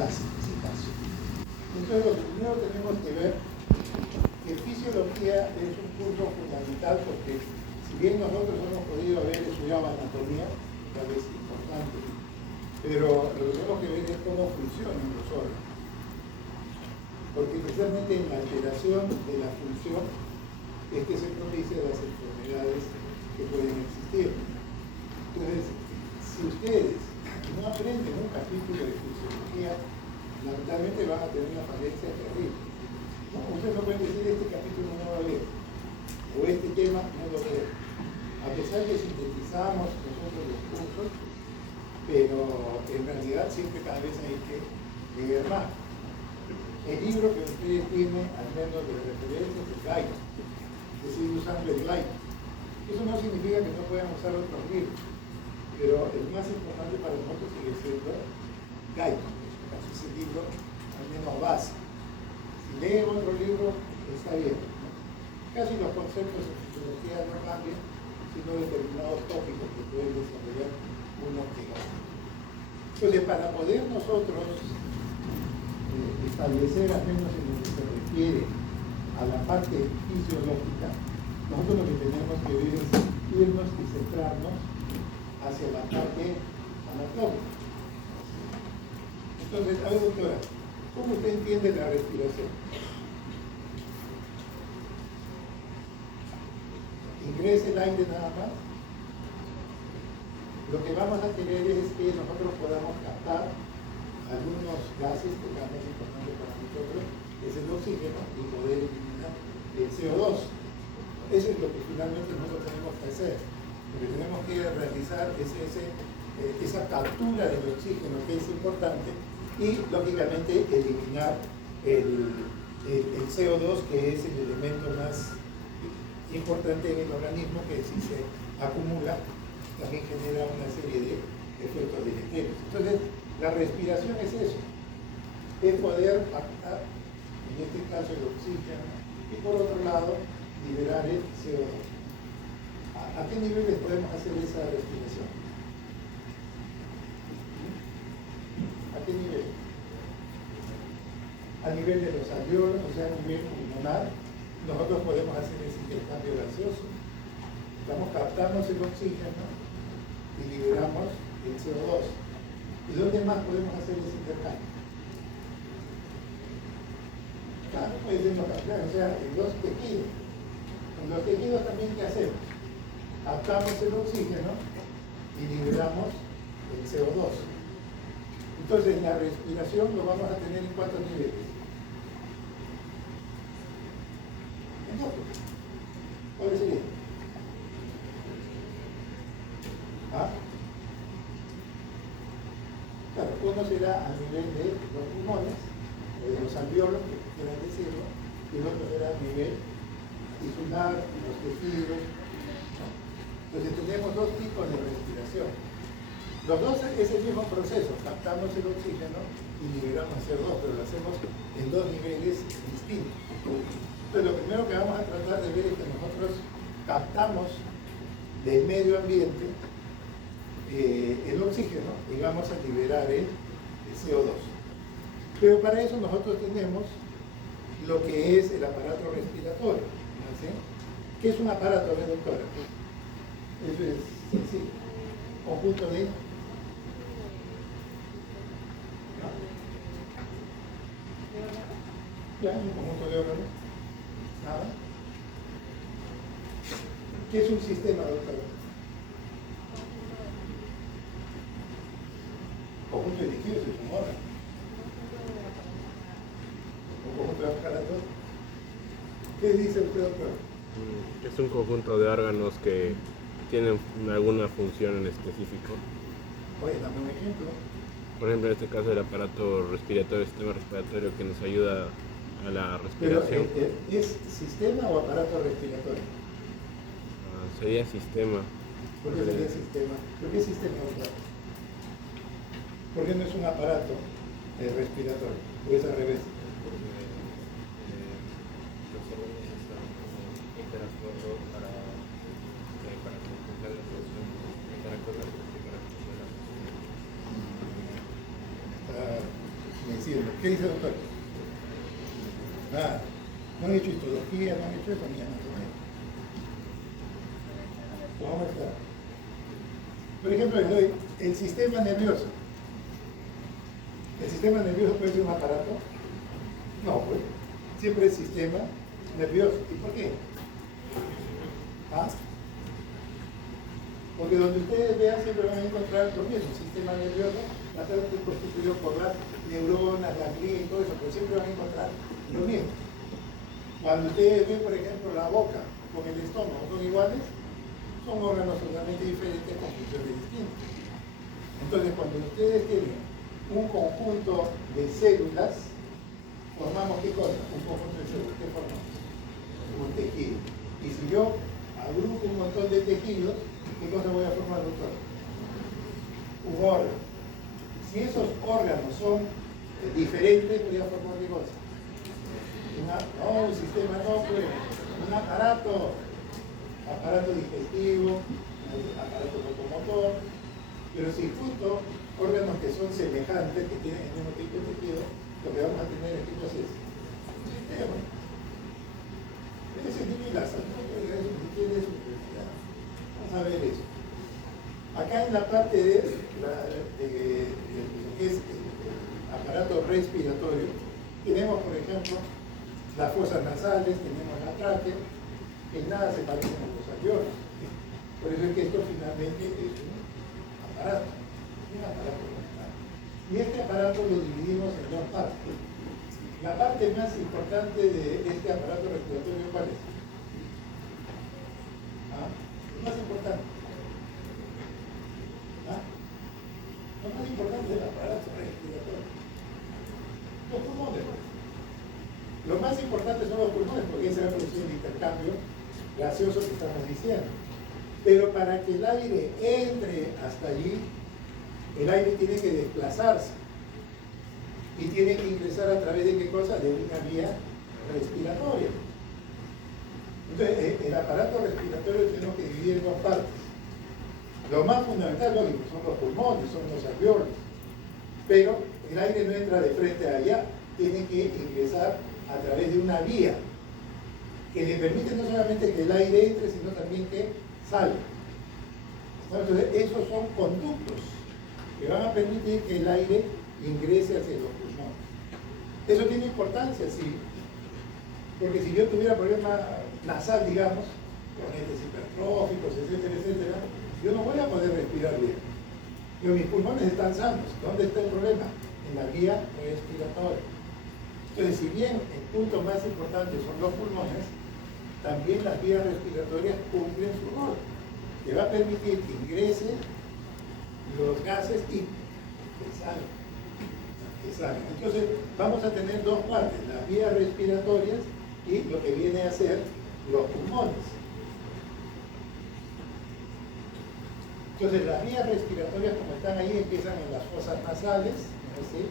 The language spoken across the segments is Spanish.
clase en ese caso. Entonces, lo que primero tenemos que ver que fisiología es un curso fundamental porque si bien nosotros hemos podido haber estudiado anatomía, tal vez importante, pero lo que tenemos que ver es cómo funcionan los órganos. Porque precisamente en la alteración de la función es que se propician las enfermedades que pueden existir. Entonces, si ustedes no aprenden un capítulo de fisiología, lamentablemente van a tener una falencia terrible. No, ustedes no pueden decir este capítulo no lo leo, o este tema no lo leo. A pesar que sintetizamos nosotros los cursos, pero en realidad siempre cada vez hay que leer más. El libro que ustedes tienen, al menos de referencia, es el Gaico. Se sigue usando el Gaico. Eso no significa que no puedan usar otros libros, pero el más importante para nosotros sigue siendo Gaico. Es el libro al menos base. Si leen otro libro, está bien. Casi los conceptos en fisiología no cambian, sino determinados tópicos que pueden desarrollar uno que otro. Entonces, para poder nosotros establecer, al menos en lo que se refiere a la parte fisiológica, nosotros lo que tenemos que ver es irnos y centrarnos hacia la parte anatómica. Entonces, a ver, doctora, ¿cómo usted entiende la respiración? ¿Ingresa el aire nada más? Lo que vamos a querer es que nosotros podamos captar algunos gases que es más importante para nosotros, es el oxígeno, y poder eliminar el CO2. Eso es lo que finalmente nosotros tenemos que hacer. Lo que tenemos que realizar es esa captura del oxígeno, que es importante, y lógicamente eliminar el CO2, que es el elemento más importante en el organismo, que si se acumula también genera una serie de efectos deleterios. Entonces, la respiración es eso, es poder captar, en este caso, el oxígeno, y por otro lado, liberar el CO2. ¿A qué niveles podemos hacer esa respiración? ¿A qué nivel? A nivel de los alveolos, o sea, a nivel pulmonar, nosotros podemos hacer ese intercambio gaseoso. Captamos el oxígeno y liberamos el CO2. ¿Y dónde más podemos hacer ese intercambio? Claro, puede ser en los ganglios, o sea, en los tejidos. En los tejidos también, ¿qué hacemos? Captamos el oxígeno y liberamos el CO2. Entonces, la respiración lo vamos a tener en ¿cuántos niveles? En dos. ¿Cuál sería? ¿Ah? Claro, uno será a nivel de los pulmones, o de los alveolos, que quieran decirlo, y el otro será a nivel tisular, los tejidos, ¿no? Entonces tenemos dos tipos de respiración. Los dos es el mismo proceso, captamos el oxígeno y liberamos CO2, pero lo hacemos en dos niveles distintos. Entonces lo primero que vamos a tratar de ver es que nosotros captamos del medio ambiente el oxígeno y vamos a liberar el CO2. Pero para eso nosotros tenemos lo que es el aparato respiratorio, ¿no? ¿Sí? ¿Qué es un aparato, doctora? Eso es sencillo. Conjunto de... Ya, un conjunto de órganos. Nada. ¿Qué es un sistema, doctora? Conjunto de tejidos es un órgano. Un conjunto de aparatos. ¿Qué dice usted, doctor? Es un conjunto de órganos que tienen alguna función en específico. Oye, dame un ejemplo. Por ejemplo, en este caso el aparato respiratorio, el sistema respiratorio que nos ayuda a la respiración. Pero, ¿es sistema o aparato respiratorio? Sería sistema. ¿Por qué sería sistema? ¿Por qué sistema, doctor? ¿Por qué no es un aparato respiratorio? ¿O es al revés? Porque los órganos están interactuando para completar la función, interactuar la función para completar la función. Me diciendo. ¿Qué dice el doctor? Nada. No han hecho histología, no han hecho eso ni anatomía. ¿Cómo está? Por ejemplo, les doy el sistema nervioso. ¿El sistema nervioso puede ser un aparato? No, pues. Siempre es sistema nervioso. ¿Y por qué? ¿Ah? Porque donde ustedes vean siempre van a encontrar lo mismo, sistema nervioso, va a estar constituido por las neuronas, la glía y todo eso, pero siempre van a encontrar lo mismo. Cuando ustedes ven, por ejemplo, la boca con el estómago, ¿son iguales? Son órganos totalmente diferentes con funciones distintas. Entonces, cuando ustedes tienen un conjunto de células, formamos ¿qué cosa? Un conjunto de células. ¿Qué formamos? Un tejido. Y si yo agrupo un montón de tejidos, ¿qué cosa voy a formar, doctor? Un órgano. Si esos órganos son diferentes, voy a formar ¿qué cosa? Un sistema no, pues, un aparato digestivo, aparato locomotor, pero si junto órganos que son semejantes, que tienen el mismo tipo de tejido, lo que vamos a tener aquí es un sistema. Ese tipo de la salud, vamos a ver eso. Acá en la parte de lo que es el aparato respiratorio, tenemos, por ejemplo, las fosas nasales, tenemos la tráquea, que nada se parecen a los alveolos. Por eso es que esto finalmente es un aparato. Y este aparato lo dividimos en dos partes. La parte más importante de este aparato respiratorio, ¿cuál es? ¿Ah? Lo más importante. ¿Ah? Lo más importante del aparato respiratorio. Los pulmones. Lo más importante son los pulmones, porque esa es la producción de intercambio gaseoso que estamos diciendo. Pero para que el aire entre hasta allí, el aire tiene que desplazarse y tiene que ingresar a través de qué cosa? De una vía respiratoria. Entonces, el aparato respiratorio tenemos que dividir en dos partes. Lo más fundamental, lógico, son los pulmones, son los alveolos. Pero el aire no entra de frente a allá, tiene que ingresar a través de una vía que le permite no solamente que el aire entre, sino también que salga. Entonces, esos son conductos que van a permitir que el aire ingrese hacia los pulmones. Eso tiene importancia, sí, porque si yo tuviera problema nasal, digamos, corrientes hipertróficos, etcétera, etcétera, yo no voy a poder respirar bien. Pero mis pulmones están sanos. ¿Dónde está el problema? En la vía respiratoria. Entonces, si bien el punto más importante son los pulmones, también las vías respiratorias cumplen su rol, que va a permitir que ingresen los gases y que salgan. Entonces, vamos a tener dos partes, las vías respiratorias y lo que viene a ser los pulmones. Entonces, las vías respiratorias, como están ahí, empiezan en las fosas nasales, ¿sí?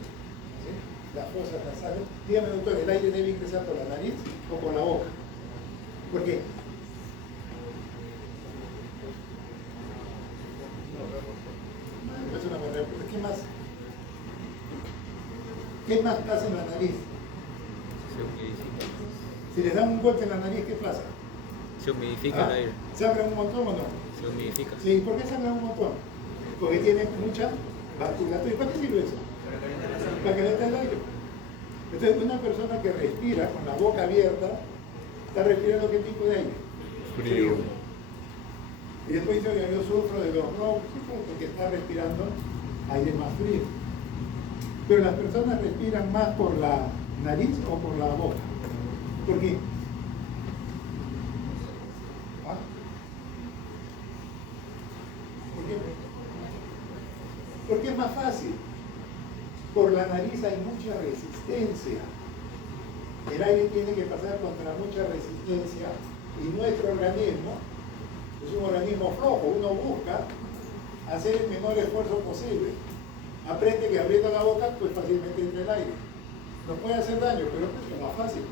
Las fosas nasales. Dígame, doctor, ¿el aire debe ingresar por la nariz o por la boca? ¿Por qué? Es una buena pregunta. ¿Qué más pasa en la nariz? Se humidifica. Si les dan un golpe en la nariz, ¿qué pasa? Se humidifica el aire. ¿Sangra un montón o no? Se humidifica. Sí, ¿por qué sangra un montón? Porque tiene mucha vasculatura. ¿Para qué sirve eso? Para calentar el aire. Entonces, una persona que respira con la boca abierta, ¿está respirando qué tipo de aire? Frío. Y después dice, oiga, yo sufro de los bronquios porque está respirando aire más frío. Pero las personas respiran más por la nariz o por la boca. ¿Por qué? ¿Ah? ¿Por qué? Porque es más fácil. Por la nariz hay mucha resistencia. El aire tiene que pasar contra mucha resistencia y nuestro organismo es un organismo flojo. Uno busca hacer el menor esfuerzo posible. Aprende que abriendo la boca, pues fácilmente entra el aire. No puede hacer daño, pero es más fácil.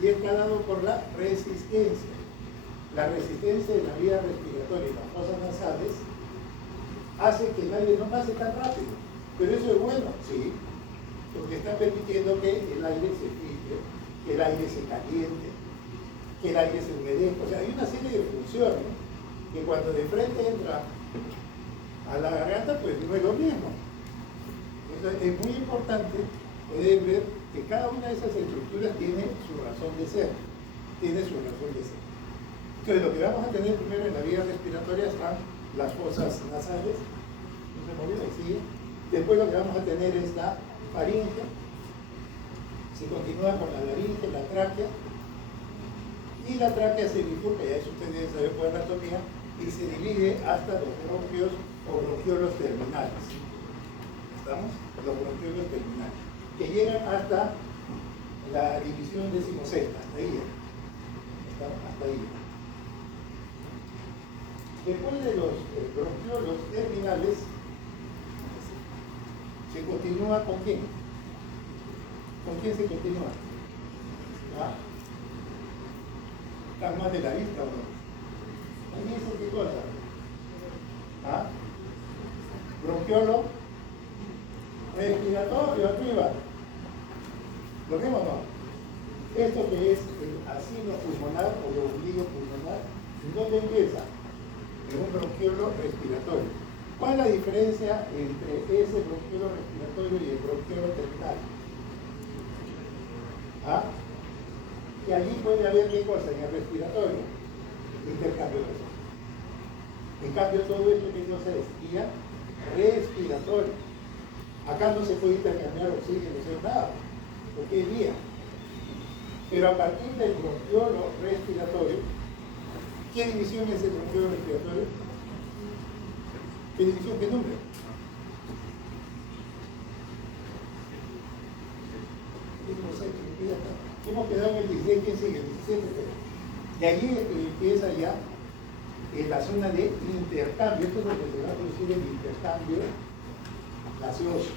Y está dado por la resistencia. La resistencia de la vía respiratoria y las fosas nasales hace que el aire no pase tan rápido. Pero eso es bueno, sí. porque está permitiendo que el aire se filtre, que el aire se caliente, que el aire se humedezca. O sea, hay una serie de funciones que cuando de frente entra a la garganta, pues no es lo mismo. Entonces, es muy importante poder ver que cada una de esas estructuras tiene su razón de ser. Tiene su razón de ser. Entonces, lo que vamos a tener primero en la vía respiratoria son las fosas nasales. No se movió, ahí sigue. Después lo que vamos a tener es la faringe. Se continúa con la laringe, la tráquea. Y la tráquea se bifurca, ya eso ustedes deben saber por anatomía, y se divide hasta los bronquios o bronquiolos terminales. ¿Estamos? Los bronquiolos terminales. Que llegan hasta la división decimosexta, hasta ahí. ¿Estamos? Hasta ahí. Después de los bronquiolos terminales, se continúa con quién? ¿Con quién se continúa? ¿Ah? ¿Están más de la vista o no? Ahí dice qué cosa. ¿Ah? Bronquiolo respiratorio arriba. ¿Lo vemos o no? Esto que es el asilo pulmonar o el obligo pulmonar, ¿en dónde empieza? En un bronquiolo respiratorio. ¿Cuál es la diferencia entre ese bronquiolo respiratorio y el bronquiolo terminal? ¿Ah? Que allí puede haber qué cosa en el respiratorio, intercambio de gases. En cambio, todo esto que cosa es vía respiratoria. Acá no se puede intercambiar oxígeno, no sé nada, porque es vía. Pero a partir del bronquiolo respiratorio, ¿qué división es el bronquiolo respiratorio? ¿Qué división? ¿Qué número? Hemos quedado en el 16, ¿quién sigue? El 17. De allí empieza ya en la zona de intercambio. Esto es lo que se va a producir el intercambio gaseoso.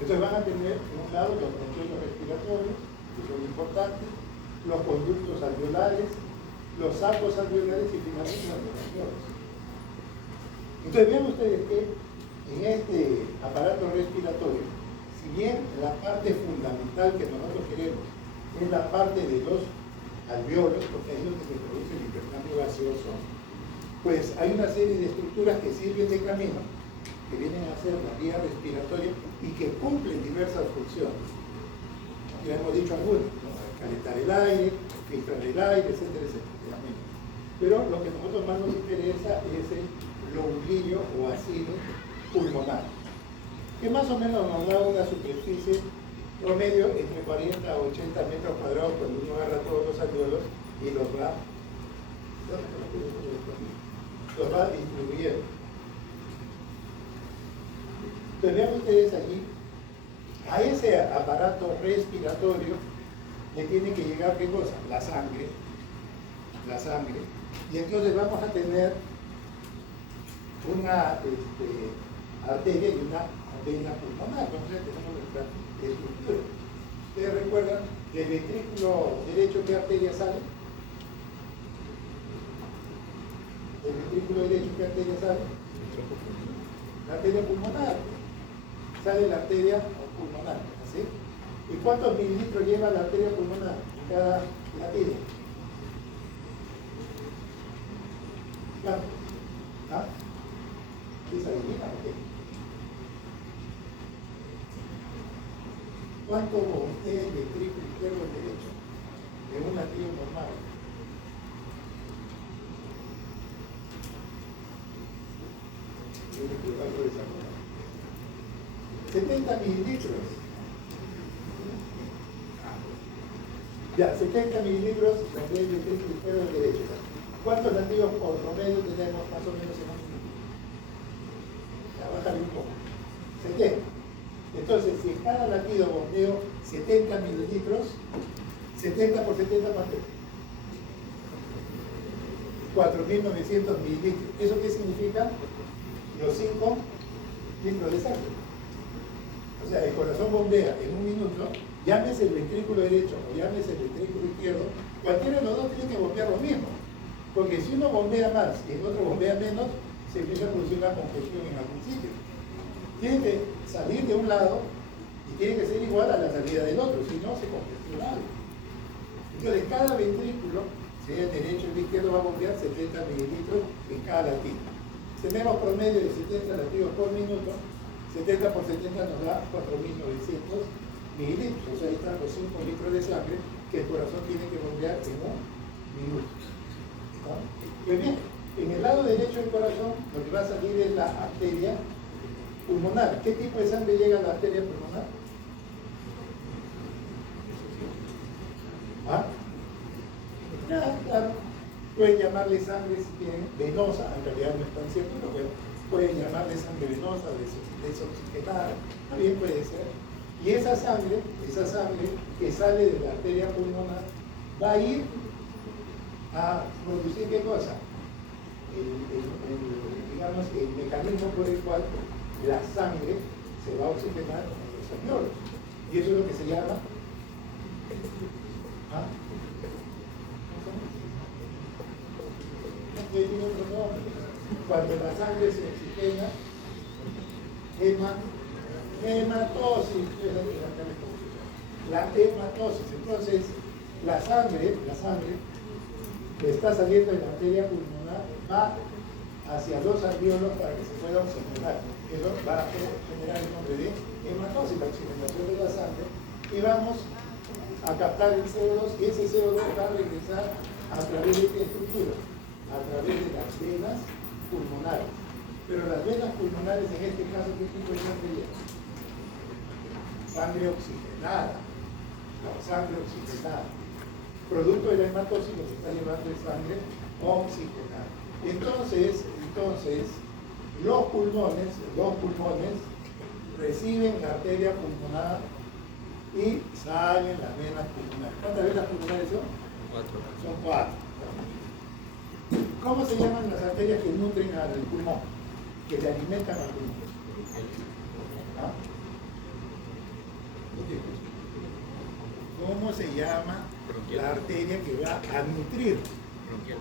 Entonces van a tener, por un lado, los bronquiolos respiratorios, que son importantes, los conductos alveolares, los sacos alveolares y finalmente los bronquiolos. Entonces vean ustedes que en este aparato respiratorio, si bien la parte fundamental que nosotros queremos es la parte de los alveolos, porque ahí es donde se produce el intercambio gaseoso, pues hay una serie de estructuras que sirven de camino, que vienen a ser la vía respiratoria y que cumplen diversas funciones. Ya hemos dicho algunas, ¿no? Calentar el aire, filtrar el aire, etcétera, etcétera. Pero lo que a nosotros más nos interesa es el lombillo o asilo pulmonar, que más o menos nos da una superficie promedio entre 40 a 80 metros cuadrados cuando uno agarra todos los alveolos y los va distribuyendo. Entonces vean ustedes allí, a ese aparato respiratorio le tiene que llegar ¿qué cosa? La sangre, y entonces vamos a tener una arteria y una vena pulmonar. Entonces tenemos nuestra estructura. ¿Ustedes recuerdan del ventrículo derecho qué arteria sale? ¿Del ventrículo derecho qué arteria sale? La arteria pulmonar. Sale la arteria pulmonar, ¿sí? ¿Y cuántos mililitros lleva la arteria pulmonar en cada latido? ¿Cuánto? ¿Ah? ¿Se adivina o qué? ¿Cuánto bombea el ventrículo izquierdo o derecho de un latido normal? Yo le quiero algo de esa cosa. 70 mililitros. Ya, 70 mililitros bombea el ventrículo izquierdo o derecho. ¿Cuántos latidos por promedio tenemos más o menos en un minuto? Ya, bájale un poco. 70. Entonces, si en cada latido bombeo 70 mililitros, 70 por 70, ¿cuánto? 4.900 mililitros. ¿Eso qué significa? Los 5 litros de sangre. O sea, el corazón bombea en un minuto, llámese el ventrículo derecho o llámese el ventrículo izquierdo, cualquiera de los dos tiene que bombear lo mismo. Porque si uno bombea más y el otro bombea menos, se empieza a producir una congestión en algún sitio. Tiene que salir de un lado Y tiene que ser igual a la salida del otro, si no se congestiona algo. Entonces, cada ventrículo, sea el derecho o el izquierdo, va a bombear 70 mililitros en cada latido. Tenemos promedio de 70 latidos por minuto, 70 por 70 nos da 4.900 mililitros. O sea, ahí están los 5 litros de sangre que el corazón tiene que bombear en un minuto. ¿No? Pues bien, en el lado derecho del corazón, lo que va a salir es la arteria pulmonar. ¿Qué tipo de sangre llega a la arteria pulmonar? ¿Ah? Claro. Pueden llamarle sangre si quieren venosa, en realidad no es tan cierto, pero bueno, pueden llamarle sangre venosa, desoxigenada, también puede ser. Y esa sangre que sale de la arteria pulmonar va a ir a producir ¿qué cosa? Digamos, el mecanismo por el cual la sangre se va a oxigenar en los alveolos. Y eso es lo que se llama cuando la sangre se oxigena, hematosis. La hematosis. Entonces, la sangre que está saliendo de la arteria pulmonar va hacia los alveolos para que se pueda oxigenar. Eso va a generar el nombre de hematosis, la oxigenación de la sangre, y vamos a captar el CO2, y ese CO2 va a regresar a través de qué estructura, a través de las venas pulmonares. Pero las venas pulmonares en este caso, ¿qué tipo de sangre llevan? Sangre oxigenada. No, sangre oxigenada. Producto de la hematosis lo que está llevando es sangre oxigenada. Entonces, los pulmones reciben la arteria pulmonar y salen las venas pulmonares. ¿Cuántas venas pulmonares son? 4. Son 4. ¿Cómo se llaman las arterias que nutren al pulmón? Que le alimentan al pulmón. ¿Ah? ¿Cómo se llama la arteria que va a nutrir? Bronquial.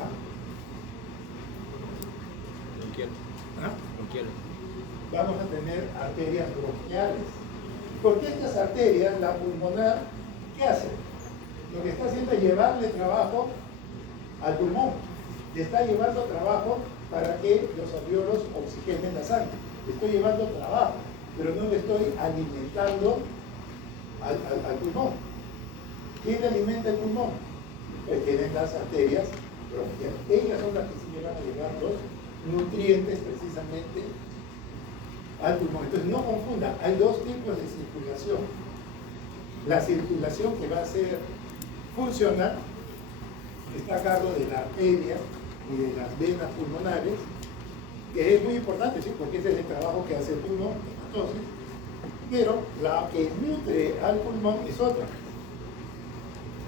¿Ah? Bronquial. ¿Ah? Bronquial. Vamos a tener arterias bronquiales. Porque estas arterias, la pulmonar, ¿qué hace? Lo que está haciendo es llevarle trabajo al pulmón. Le está llevando trabajo para que los alveolos oxigenen la sangre. Le estoy llevando trabajo, pero no le estoy alimentando al pulmón. ¿Quién le alimenta el pulmón? Pues tienen las arterias bronquiales. Ellas son las que sí le van a llevar los nutrientes precisamente al pulmón. Entonces no confundan, hay dos tipos de circulación. La circulación que va a ser funcional, que está a cargo de la arteria y de las venas pulmonares, que es muy importante, ¿sí? Porque ese es el trabajo que hace el pulmón, entonces, pero la que nutre al pulmón es otra.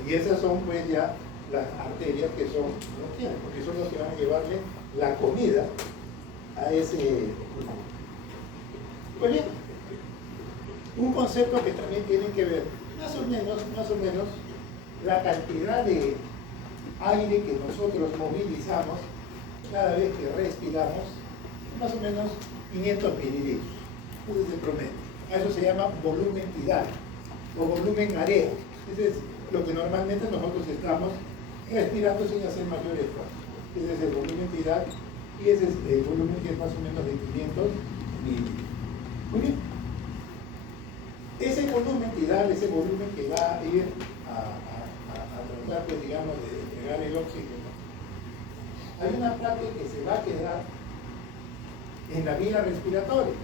Y esas son pues ya las arterias que son bronquiales, porque son los que van a llevarle la comida a ese pulmón. Pues bien, un concepto que también tiene que ver, más o menos, la cantidad de aire que nosotros movilizamos cada vez que respiramos, más o menos 500 mililitros. Ese es el promedio. A eso se llama volumen tidal o volumen área. Ese es lo que normalmente nosotros estamos respirando sin hacer mayor esfuerzo. Ese es el volumen tidal y ese es el volumen que es más o menos de 500 mililitros. Muy bien. Ese volumen tidal, ese volumen que va a ir a tratar, pues, digamos, de entregar el oxígeno, hay una parte que se va a quedar en la vía respiratoria.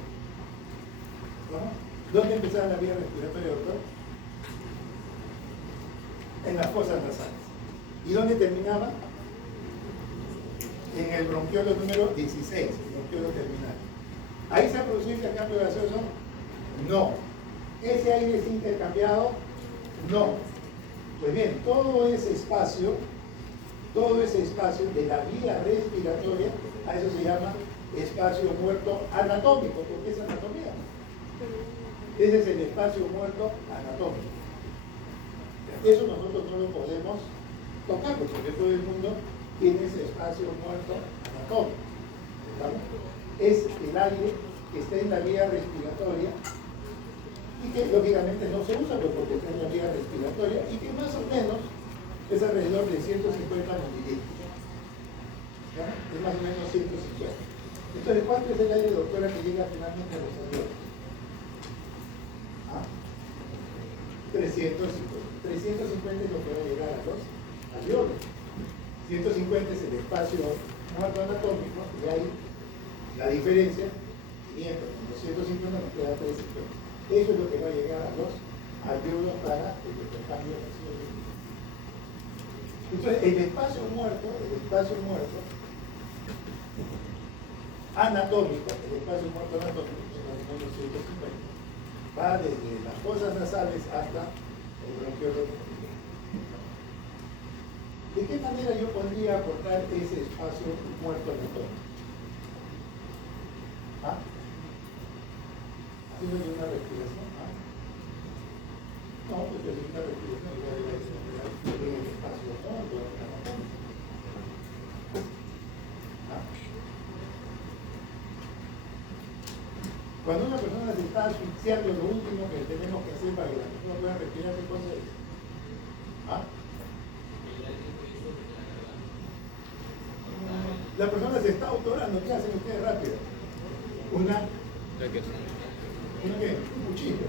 ¿No? ¿Dónde empezaba la vía respiratoria, doctor? En las fosas nasales. ¿Y dónde terminaba? En el bronquiolo número 16, el bronquiolo terminal. ¿Ahí se ha producido intercambio gaseoso? No. ¿Ese aire es intercambiado? No. Pues bien, todo ese espacio de la vía respiratoria, a eso se llama espacio muerto anatómico. ¿Por qué es anatomía? Ese es el espacio muerto anatómico. Eso nosotros no lo podemos tocar, porque todo el mundo tiene ese espacio muerto anatómico. ¿Vale? Es el aire que está en la vía respiratoria que lógicamente no se usa pues, porque está en la vía respiratoria y que más o menos es alrededor de 150 mililitros. ¿Ya? Es más o menos 150. Entonces, ¿cuánto es el aire, doctora, que llega finalmente a los alveolos? ¿Ah? 350. 350 es lo que va a llegar a los alveolos. 150 es el espacio muerto anatómico y ahí la diferencia, 500 con 250 nos queda 350. Eso es lo que va a llegar a los alveolos para el intercambio de oxígeno. Entonces, el espacio muerto anatómico, el espacio muerto anatómico, es más o menos 150, va desde las fosas nasales hasta el bronquiolo. ¿De qué manera yo podría acortar ese espacio muerto anatómico? ¿Ah? ¿Haciendo una respiración? ¿Ah? No, porque es una respiración igual de el espacio muerto anatómico. ¿Ah? Cuando una persona se está asfixiando, lo último que tenemos que hacer para que la persona pueda respirar, ¿qué cosa es? ¿Ah? La persona se está autorando, ¿qué hacen ustedes rápido? ¿Una qué? Un cuchillo.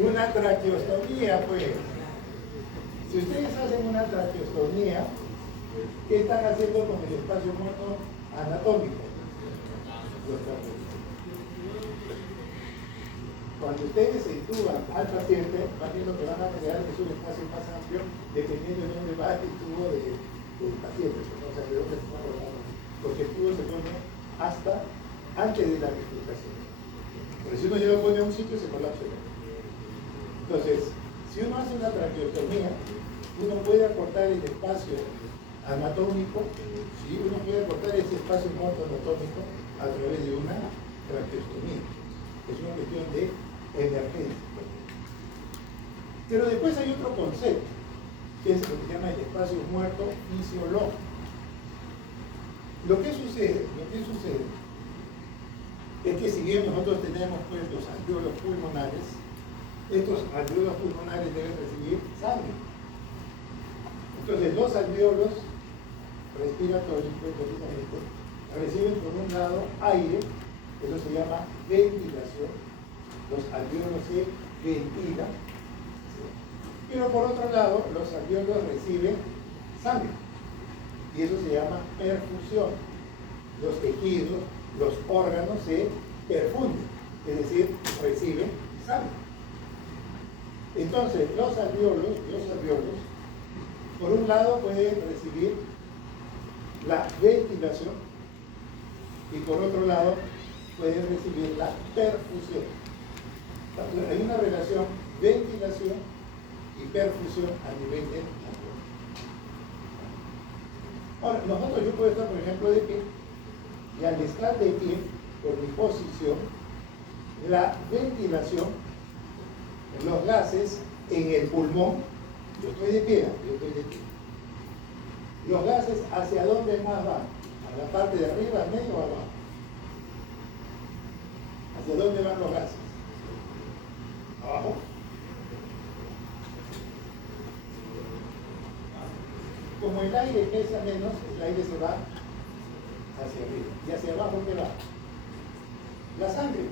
Una traqueostomía, pues. Si ustedes hacen una traqueostomía, ¿qué están haciendo con el espacio muerto anatómico? Cuando ustedes se intuban al paciente, van viendo que van a crear que es un espacio más amplio dependiendo de dónde va el tubo del paciente, o sea, de dónde se está rodando. Porque el tubo se pone hasta antes de la bifurcación. Pero si uno ya lo pone a un sitio, se colapsa. Entonces, si uno hace una traqueotomía, uno puede acortar el espacio anatómico, ¿sí? Uno puede acortar ese espacio muerto anatómico a través de una traqueostomía. Es una cuestión de emergencia. Pero después hay otro concepto, que es lo que se llama el espacio muerto fisiológico. Lo que sucede es que si bien nosotros tenemos pues, los alveolos pulmonares, estos alveolos pulmonares deben recibir sangre. Entonces los alveolos respiratorios precisamente reciben por un lado aire, eso se llama ventilación, los alveolos se ventilan, ¿sí? Pero por otro lado los alveolos reciben sangre y eso se llama perfusión. Los tejidos, los órganos se perfunden, es decir, reciben sangre. Entonces los alveolos, por un lado pueden recibir la ventilación y por otro lado pueden recibir la perfusión. Entonces, hay una relación ventilación y perfusión a nivel del alveolo. Ahora, yo puedo estar, por ejemplo, de pie, y al estar de pie, por mi posición, la ventilación, los gases en el pulmón, yo estoy de pie. Los gases, ¿hacia dónde más van? ¿A la parte de arriba, al medio o abajo? ¿Hacia dónde van los gases? ¿Abajo? Como el aire pesa menos, el aire se va hacia arriba. ¿Y hacia abajo qué va? La sangre.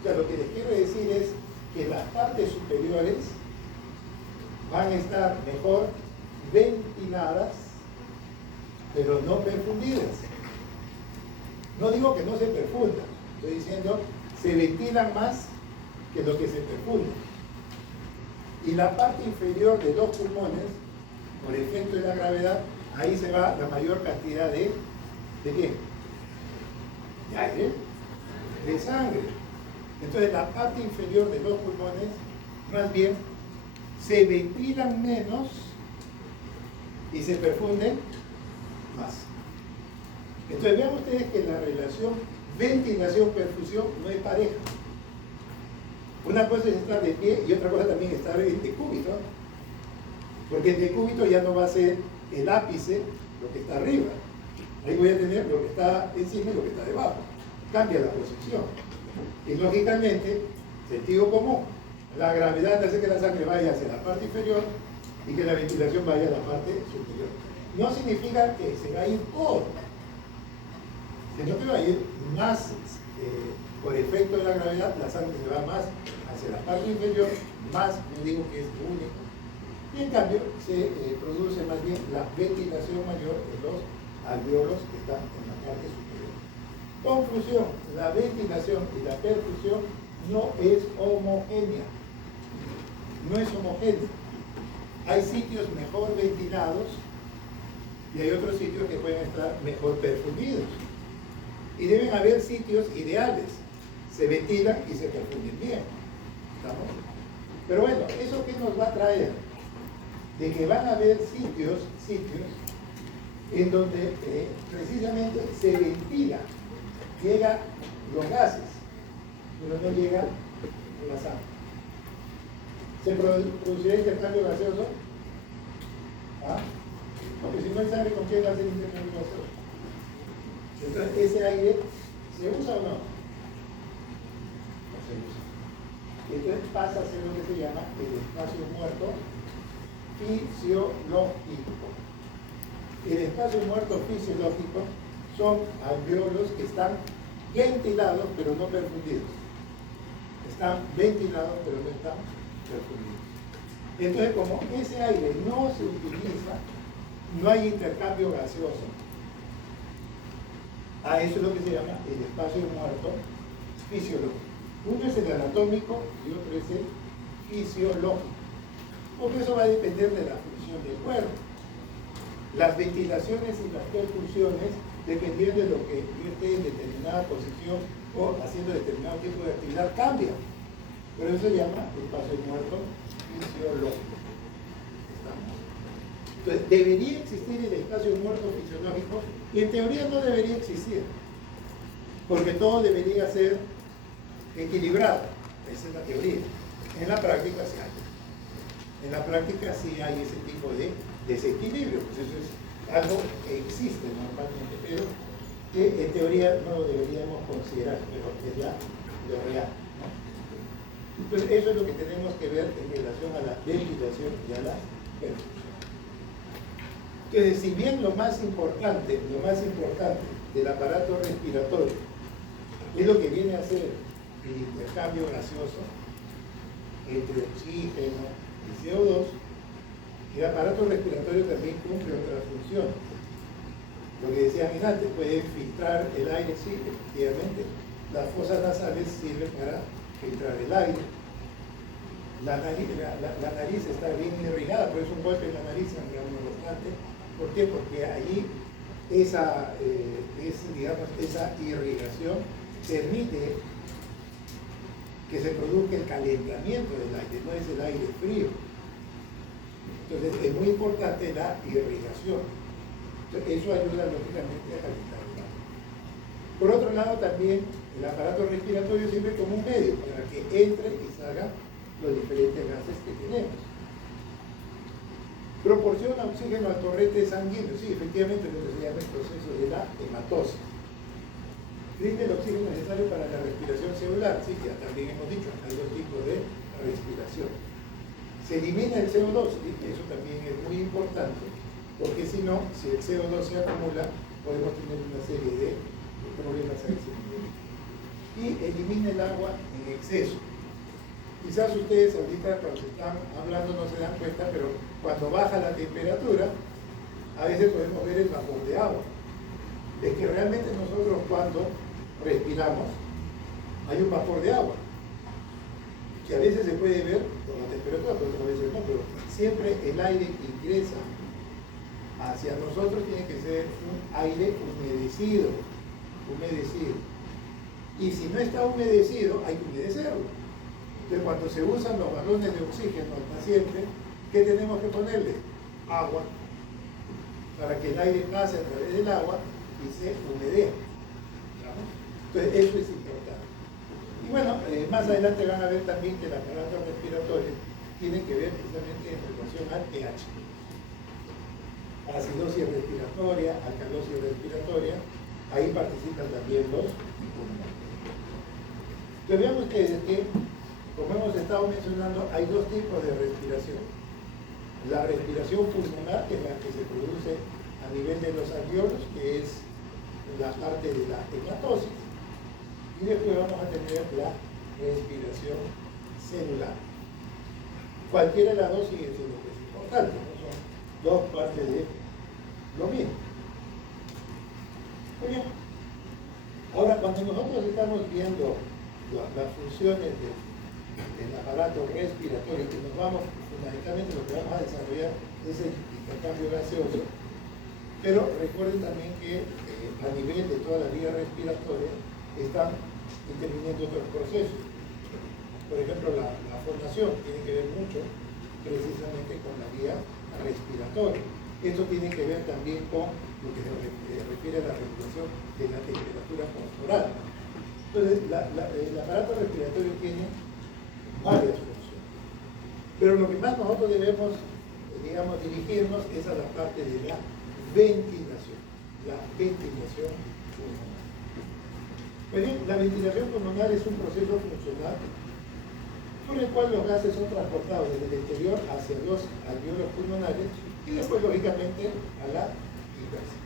O sea, lo que les quiero decir es que las partes superiores van a estar mejor ventiladas, pero no perfundidas. No digo que no se perfundan, estoy diciendo se ventilan más que lo que se perfunde. Y la parte inferior de los pulmones, por efecto de la gravedad, ahí se va la mayor cantidad ¿de qué? De aire, de sangre. Entonces la parte inferior de los pulmones, más bien, se ventilan menos y se perfunden más. Entonces vean ustedes que la relación ventilación-perfusión no es pareja. Una cosa es estar de pie y otra cosa también es estar en decúbito. Porque el decúbito ya no va a ser el ápice, lo que está arriba. Ahí voy a tener lo que está encima y lo que está debajo. Cambia la posición. Y lógicamente, sentido común, La gravedad hace que la sangre vaya hacia la parte inferior y que la ventilación vaya a la parte superior. No significa que se va a ir todo, sino que va a ir más, por efecto de la gravedad, la sangre se va más hacia la parte inferior, más, no digo que es único, y en cambio se produce más bien la ventilación mayor en los alvéolos que están en la parte superior. Conclusión, la ventilación y la perfusión no es homogénea. No es homogénea. Hay sitios mejor ventilados y hay otros sitios que pueden estar mejor perfundidos. Y deben haber sitios ideales. Se ventilan y se perfunden bien. ¿Estamos? Pero bueno, ¿eso qué nos va a traer? De que van a haber sitios en donde precisamente se ventila, llegan los gases, pero no llega la sangre. ¿Se producirá intercambio gaseoso? ¿Ah? Porque si no hay sangre, ¿con qué va a ser intercambio gaseoso? Entonces, ¿ese aire se usa o no? No se usa. Entonces pasa a ser lo que se llama el espacio muerto fisiológico. El espacio muerto fisiológico son alvéolos que están ventilados pero no perfundidos. Están ventilados pero no están perfundidos. Entonces, como ese aire no se utiliza, no hay intercambio gaseoso. A eso es lo que se llama el espacio muerto fisiológico. Uno es el anatómico y otro es el fisiológico. Porque eso va a depender de la función del cuerpo. Las ventilaciones y las perfusiones, dependiendo de lo que yo esté en determinada posición o haciendo determinado tipo de actividad, cambian. Pero eso se llama espacio muerto fisiológico. Entonces, debería existir el espacio muerto fisiológico y en teoría no debería existir, porque todo debería ser equilibrado. Esa es la teoría. En la práctica sí hay. En la práctica sí hay ese tipo de desequilibrio, pues eso es algo que existe normalmente, pero que en teoría no lo deberíamos considerar, pero es lo real, ¿no? Entonces eso es lo que tenemos que ver en relación a la ventilación y a la perfusión. Entonces, si bien lo más importante del aparato respiratorio es lo que viene a ser el intercambio gaseoso entre oxígeno y CO2, el aparato respiratorio también cumple otras funciones. Lo que decían antes, puede filtrar el aire, sí, efectivamente. Las fosas nasales sirven para filtrar el aire. La nariz está bien irrigada, por eso un golpe en la nariz sangra uno bastante. ¿Por qué? Porque allí esa irrigación permite que se produzca el calentamiento del aire, no es el aire frío. Entonces es muy importante la irrigación. Entonces, eso ayuda lógicamente a calentar el aire. Por otro lado también el aparato respiratorio sirve como un medio para que entre y salgan los diferentes gases que tenemos. Proporciona oxígeno al torrente sanguíneo, sí, efectivamente lo que se llama el proceso de la hematosis. Rinde el oxígeno necesario para la respiración celular, sí, ya también hemos dicho, hay dos tipos de respiración. Se elimina el CO2, ¿sí? Eso también es muy importante, porque si no, si el CO2 se acumula, podemos tener una serie de problemas adicionales. Y elimina el agua en exceso. Quizás ustedes ahorita cuando están hablando no se dan cuenta, pero cuando baja la temperatura, a veces podemos ver el vapor de agua. Es que realmente nosotros cuando respiramos, hay un vapor de agua, que a veces se puede ver con la temperatura, pero otras veces no, pero siempre el aire que ingresa hacia nosotros tiene que ser un aire humedecido. Y si no está humedecido, hay que humedecerlo. Entonces, cuando se usan los balones de oxígeno al paciente, ¿qué tenemos que ponerle? Agua, para que el aire pase a través del agua y se humedezca. Entonces, eso es importante. Y bueno, más adelante van a ver también que el aparato respiratorio tiene que ver precisamente en relación al pH. Acidosis respiratoria, alcalosis respiratoria, ahí participan también los pulmones. Entonces vean ustedes que, como hemos estado estado mencionando, hay dos tipos de respiración. La respiración pulmonar, que es la que se produce a nivel de los alveolos, que es la parte de la hematosis, y después vamos a tener la respiración celular. Cualquiera de las dos sigue siendo que es importante, ¿no? Son dos partes de lo mismo. Muy bien. Ahora, cuando nosotros estamos viendo las funciones del aparato respiratorio, que nos vamos, fundamentalmente lo que vamos a desarrollar es el intercambio gaseoso, pero recuerden también que a nivel de toda la vía respiratoria están interviniendo otros procesos. Por ejemplo, la fonación tiene que ver mucho precisamente con la vía respiratoria. Esto tiene que ver también con lo que se refiere a la regulación de la temperatura corporal. Entonces, el aparato respiratorio tiene varias funciones. Pero lo que más nosotros debemos, digamos, dirigirnos es a la parte de la ventilación. La ventilación pulmonar. Pues bien, la ventilación pulmonar es un proceso funcional por el cual los gases son transportados desde el exterior hacia los alveolos pulmonares y después, lógicamente, a la inversión.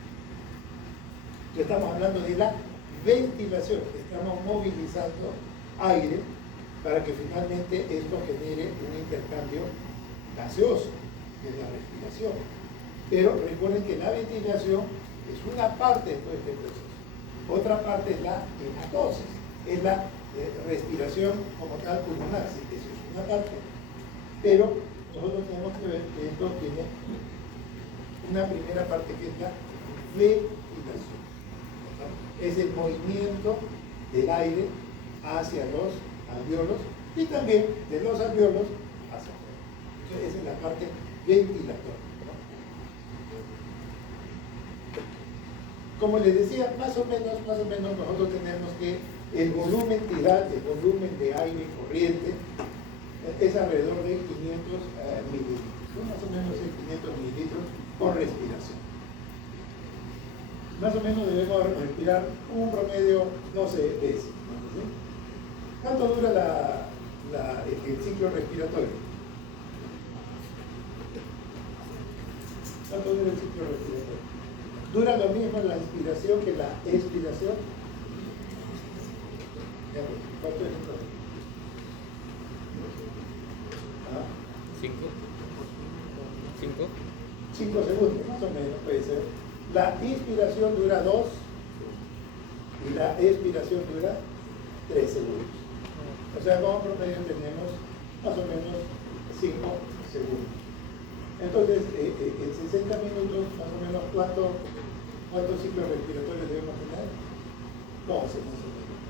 Estamos hablando de la ventilación, estamos movilizando aire para que finalmente esto genere un intercambio gaseoso de la respiración. Pero recuerden que la ventilación es una parte de todo este proceso. Otra parte es la hematosis, es la respiración como tal pulmonar, sí, eso es una parte. Pero nosotros tenemos que ver que esto tiene una primera parte que es la ventilación. Es el movimiento del aire hacia los alveolos y también de los alveolos hacia afuera. Entonces, esa es la parte ventilatoria, ¿no? Como les decía, más o menos nosotros tenemos que el volumen tidal, el volumen de aire corriente, es alrededor de 500 mililitros, ¿no? Más o menos es 500 mililitros por respiración. Más o menos debemos respirar un promedio 12 veces, ¿no? ¿Sí? ¿Cuánto dura el ciclo respiratorio? ¿Cuánto dura el ciclo respiratorio? ¿Dura lo mismo la inspiración que la expiración? ¿Cuánto es entonces? ¿Ah? 5 segundos, más o menos puede ser. La inspiración dura 2 y la expiración dura 3 segundos. O sea, como promedio tenemos más o menos 5 segundos. Entonces, en 60 minutos, más o menos, ¿cuántos ciclos respiratorios debemos tener? 12 más o menos.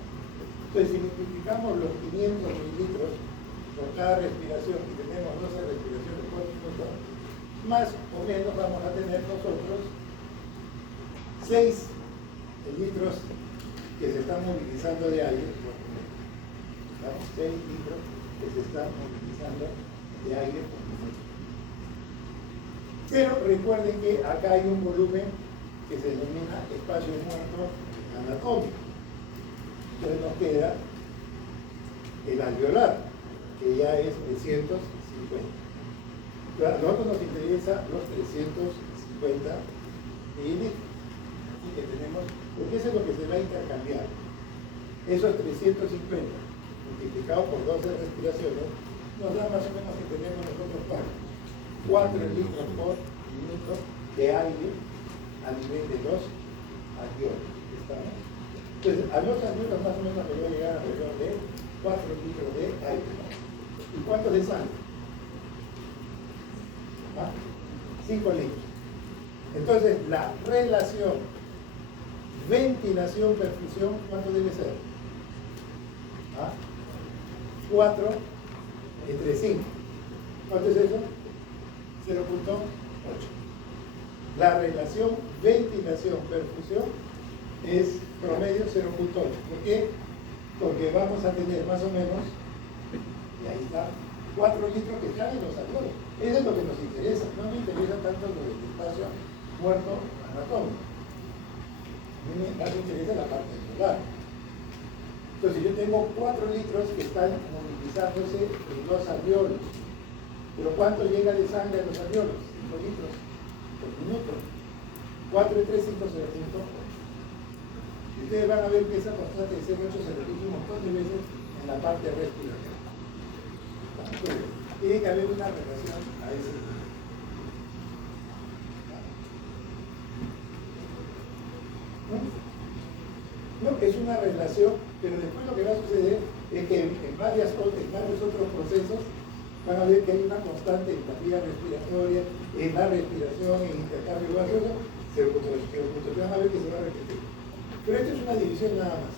Entonces, si multiplicamos los 500 mililitros por cada respiración y tenemos 12 respiraciones por minuto, más o menos vamos a tener nosotros 6 litros que se están movilizando de aire por minuto. 6 litros que se están movilizando de aire por minuto. Pero recuerden que acá hay un volumen que se denomina espacio muerto anatómico. Entonces nos queda el alveolar, que ya es 350. A nosotros nos interesa los 350 mililitros. Así que tenemos, porque eso es lo que se va a intercambiar. Esos 350 multiplicados por 12 respiraciones nos da más o menos que tenemos nosotros 4 litros por minuto de aire a nivel de los alveolos. ¿Estamos? Entonces, a los alveolos más o menos le va a llegar alrededor de 4 litros de aire, ¿no? ¿Y cuántos de sangre? 5 litros. Entonces, la relación ventilación-perfusión, ¿cuánto debe ser? 4 entre 5. ¿Cuánto es eso? 0.8. La relación ventilación-perfusión es promedio 0.8. ¿Por qué? Porque vamos a tener más o menos, y ahí está, 4 litros que están en los alveolos. Eso es lo que nos interesa. No me interesa tanto lo del espacio muerto anatómico. A mí me interesa la parte celular. Entonces yo tengo 4 litros que están movilizándose en los alveolos. Pero ¿cuánto llega de sangre a los alveolos? 5 litros por minuto. 4 y 3, 5 se repite. Y ustedes van a ver que esa constante de C8 se repite un montón de veces en la parte respiratoria. Entonces, tiene que haber una relación a ese nivel. No, es una relación, pero después lo que va a suceder es que en varios otros procesos van a ver que hay una constante en la vía respiratoria, en la respiración, en intercambio gaseoso, que van a ver que se va a repetir. Pero esto es una división nada más.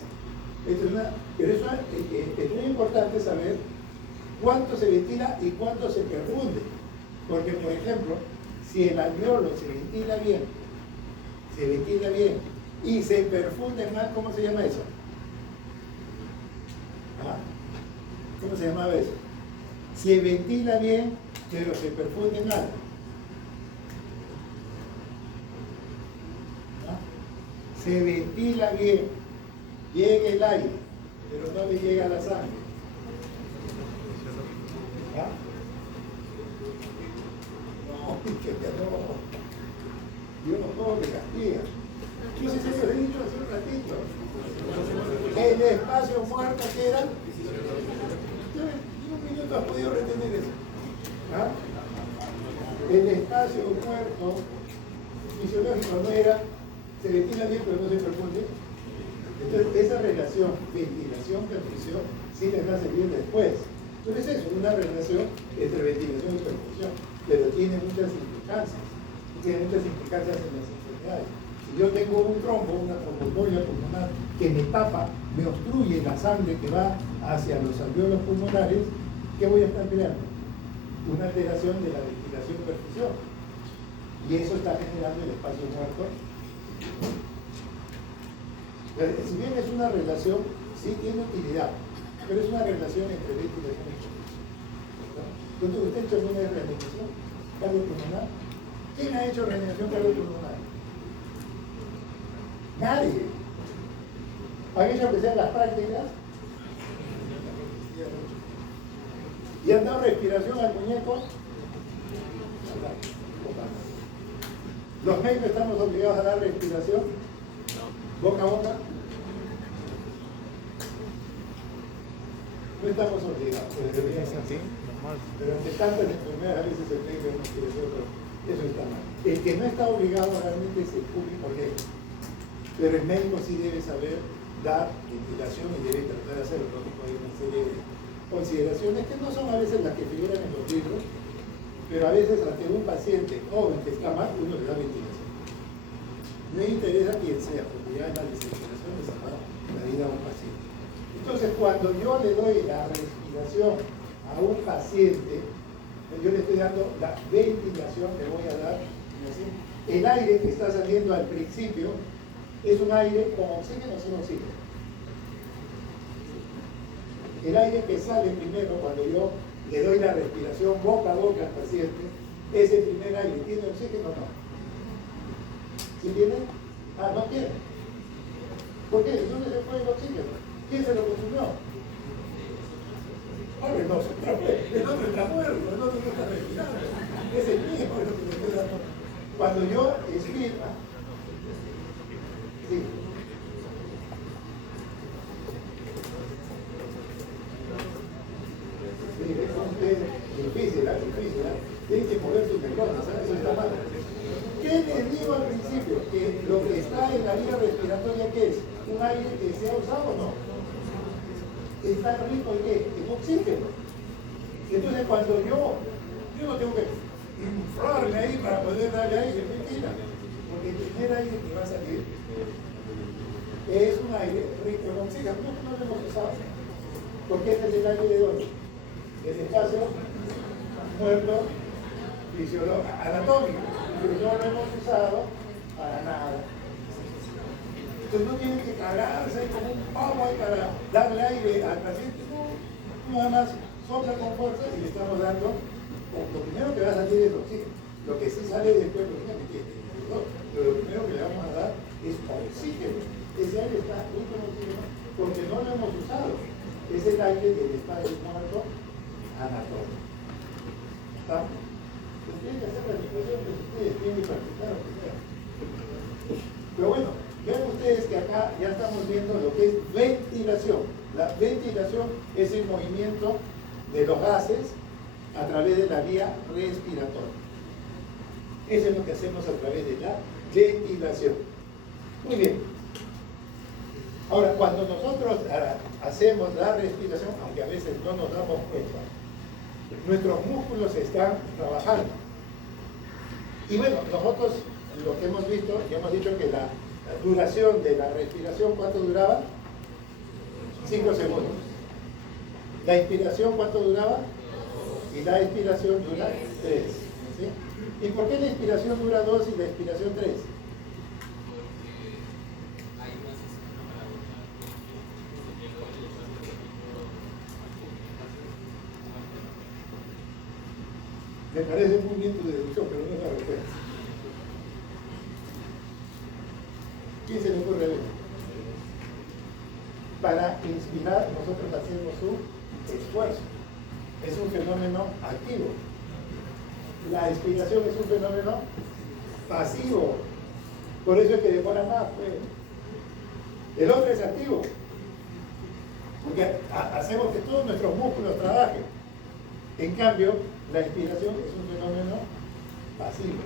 Pero eso es muy importante saber cuánto se ventila y cuánto se perfunde. Porque, por ejemplo, si el alveolo se ventila bien y se perfunde mal, ¿cómo se llama eso? ¿Cómo se llamaba eso? Se ventila bien, pero se perfunde mal. Se ventila bien, llega el aire, pero no le llega la sangre. No, que no. Dios no te castiga. Yo sí se lo he dicho hace un ratito. El espacio muerto que era. En un minuto has podido retener eso. El espacio muerto fisiológico no era, se ventila bien pero no se perfunde. Entonces esa relación ventilación-perfusión sí les va a servir después. Entonces eso es una relación entre ventilación y perfusión, pero tiene muchas implicancias. Tiene muchas implicancias en las enfermedades. Si yo tengo un trombo, una tromboembolia pulmonar que me tapa, me obstruye la sangre que va hacia los alveolos pulmonares, ¿qué voy a estar creando? Una alteración de la ventilación-perfusión. Y eso está generando el espacio muerto. Si bien es una relación, sí tiene utilidad, pero es una relación entre ventilación y perfusión. Entonces, ¿usted ha hecho alguna reanimación cardiopulmonar? ¿Quién ha hecho reanimación cardiopulmonar? Nadie. ¿Han hecho que sean las prácticas? ¿Y han dado respiración al muñeco? ¿Los médicos estamos obligados a dar respiración? ¿Boca a boca? No estamos obligados, pero ante tantas enfermedades a veces el médico no quiere hacerlo. Eso está mal. El que no está obligado realmente es el público médico, pero el médico sí debe saber dar ventilación y debe tratar de hacerlo. Hay una serie de consideraciones que no son a veces las que figuran en los libros, pero a veces ante un paciente joven que está mal, uno le da ventilación. No interesa quién sea, porque ya en la desesperación le salva la vida a un paciente. Entonces, cuando yo le doy la respiración a un paciente, yo le estoy dando la ventilación, le voy a dar, ¿sí? El aire que está saliendo al principio es un aire con oxígeno o sin oxígeno. El aire que sale primero cuando yo le doy la respiración boca a boca al paciente, ese primer aire, ¿tiene oxígeno o no? ¿Sí tiene? Ah, no tiene. ¿Por qué? ¿Dónde se fue el oxígeno? ¿Quién se lo consumió? Hombre, no, el otro está muerto, el otro no está respirando. Es el mismo lo que le estoy dando. Cuando yo expiro, sí. Sí, es difícil, difícil. Tienen que mover sus neuronas, ¿sabes? Eso está mal. ¿Qué les digo al principio? Que lo que está en la vía respiratoria, ¿qué es? ¿Un aire que se ha usado o no? Está rico en qué? En oxígeno. Entonces cuando yo no tengo que inflarme ahí para poder darle aire, mentira. Porque el primer aire que va a salir es un aire rico en oxígeno. No lo hemos usado. Porque este es el aire de dónde? Del espacio muerto fisiológico, anatómico. Pero no lo hemos usado para nada. Entonces no tienen que cagarse como un pavo ahí para darle aire al paciente. No, nada más sopla con fuerza y le estamos dando, lo primero que va a salir es oxígeno. Lo que sí sale después, pero lo primero que le vamos a dar es oxígeno. Ese aire está rico en oxígeno porque no lo hemos usado. Es el aire del espacio muerto anatómico. ¿Estamos? Tienen que hacer la situación que ustedes tienen que practicar lo que sea. Pero bueno, vean ustedes que acá ya estamos viendo lo que es ventilación. La ventilación es el movimiento de los gases a través de la vía respiratoria. Eso es lo que hacemos a través de la ventilación. Muy bien. Ahora, cuando nosotros hacemos la respiración, aunque a veces no nos damos cuenta, nuestros músculos están trabajando. Y bueno, nosotros lo que hemos visto, ya hemos dicho que la duración de la respiración, ¿cuánto duraba? 5 segundos. La inspiración, ¿cuánto duraba? Y la expiración dura 3. ¿Sí? ¿Y por qué la inspiración dura 2 y la expiración 3? Me parece muy bien tu deducción, pero no es la respuesta. ¿Quién se le ocurre a ver? Para inspirar, nosotros hacemos un esfuerzo. Es un fenómeno activo. La expiración es un fenómeno pasivo. Por eso es que demora más. Pues. El otro es activo. Porque hacemos que todos nuestros músculos trabajen. En cambio, la inspiración es un fenómeno pasivo.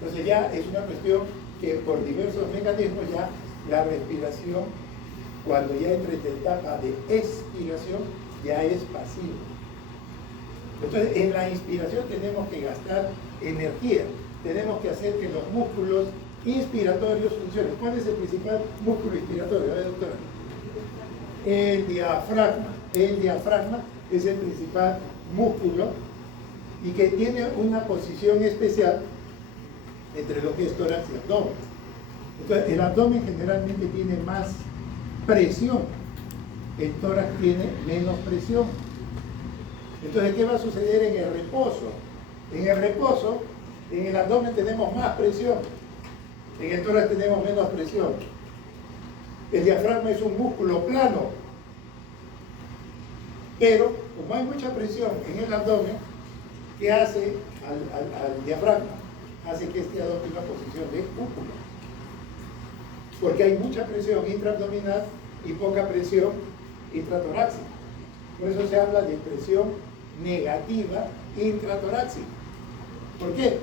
Entonces ya es una cuestión que por diversos mecanismos ya la respiración, cuando ya entra en etapa de expiración, ya es pasivo. Entonces en la inspiración tenemos que gastar energía, tenemos que hacer que los músculos inspiratorios funcionen. ¿Cuál es el principal músculo inspiratorio? A ver, doctora. El diafragma. El diafragma es el principal músculo y que tiene una posición especial entre lo que es tórax y abdomen. Entonces, el abdomen generalmente tiene más presión, el tórax tiene menos presión. Entonces, ¿qué va a suceder en el reposo? En el reposo, en el abdomen tenemos más presión, en el tórax tenemos menos presión. El diafragma es un músculo plano, pero como hay mucha presión en el abdomen, ¿qué hace al diafragma? Hace que este adopte una posición de cúpula. Porque hay mucha presión intraabdominal y poca presión intratorácica. Por eso se habla de presión negativa intratorácica. ¿Por qué?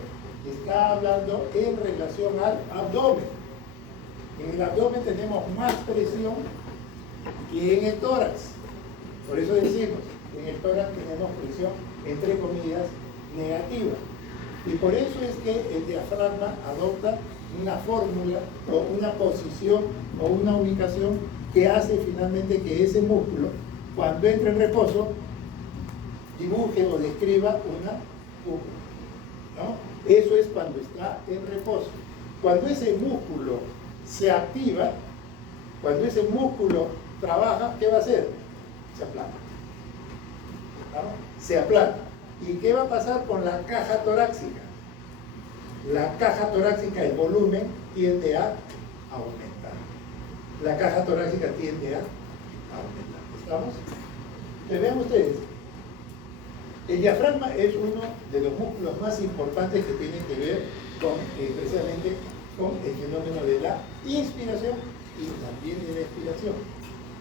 Está hablando en relación al abdomen. En el abdomen tenemos más presión que en el tórax. Por eso decimos, en el tórax tenemos presión, entre comillas, negativa. Y por eso es que el diafragma adopta una fórmula o una posición o una ubicación que hace finalmente que ese músculo, cuando entra en reposo, dibuje o describa una cúpula, ¿no? Eso es cuando está en reposo. Cuando ese músculo se activa, cuando ese músculo trabaja, ¿qué va a hacer? Se aplana, ¿no? Se aplana. ¿Y qué va a pasar con la caja torácica? La caja torácica, el volumen tiende a aumentar. La caja torácica tiende a aumentar. ¿Estamos? Entonces, vean ustedes, el diafragma es uno de los músculos más importantes que tienen que ver con, precisamente con el fenómeno de la inspiración y también de la expiración.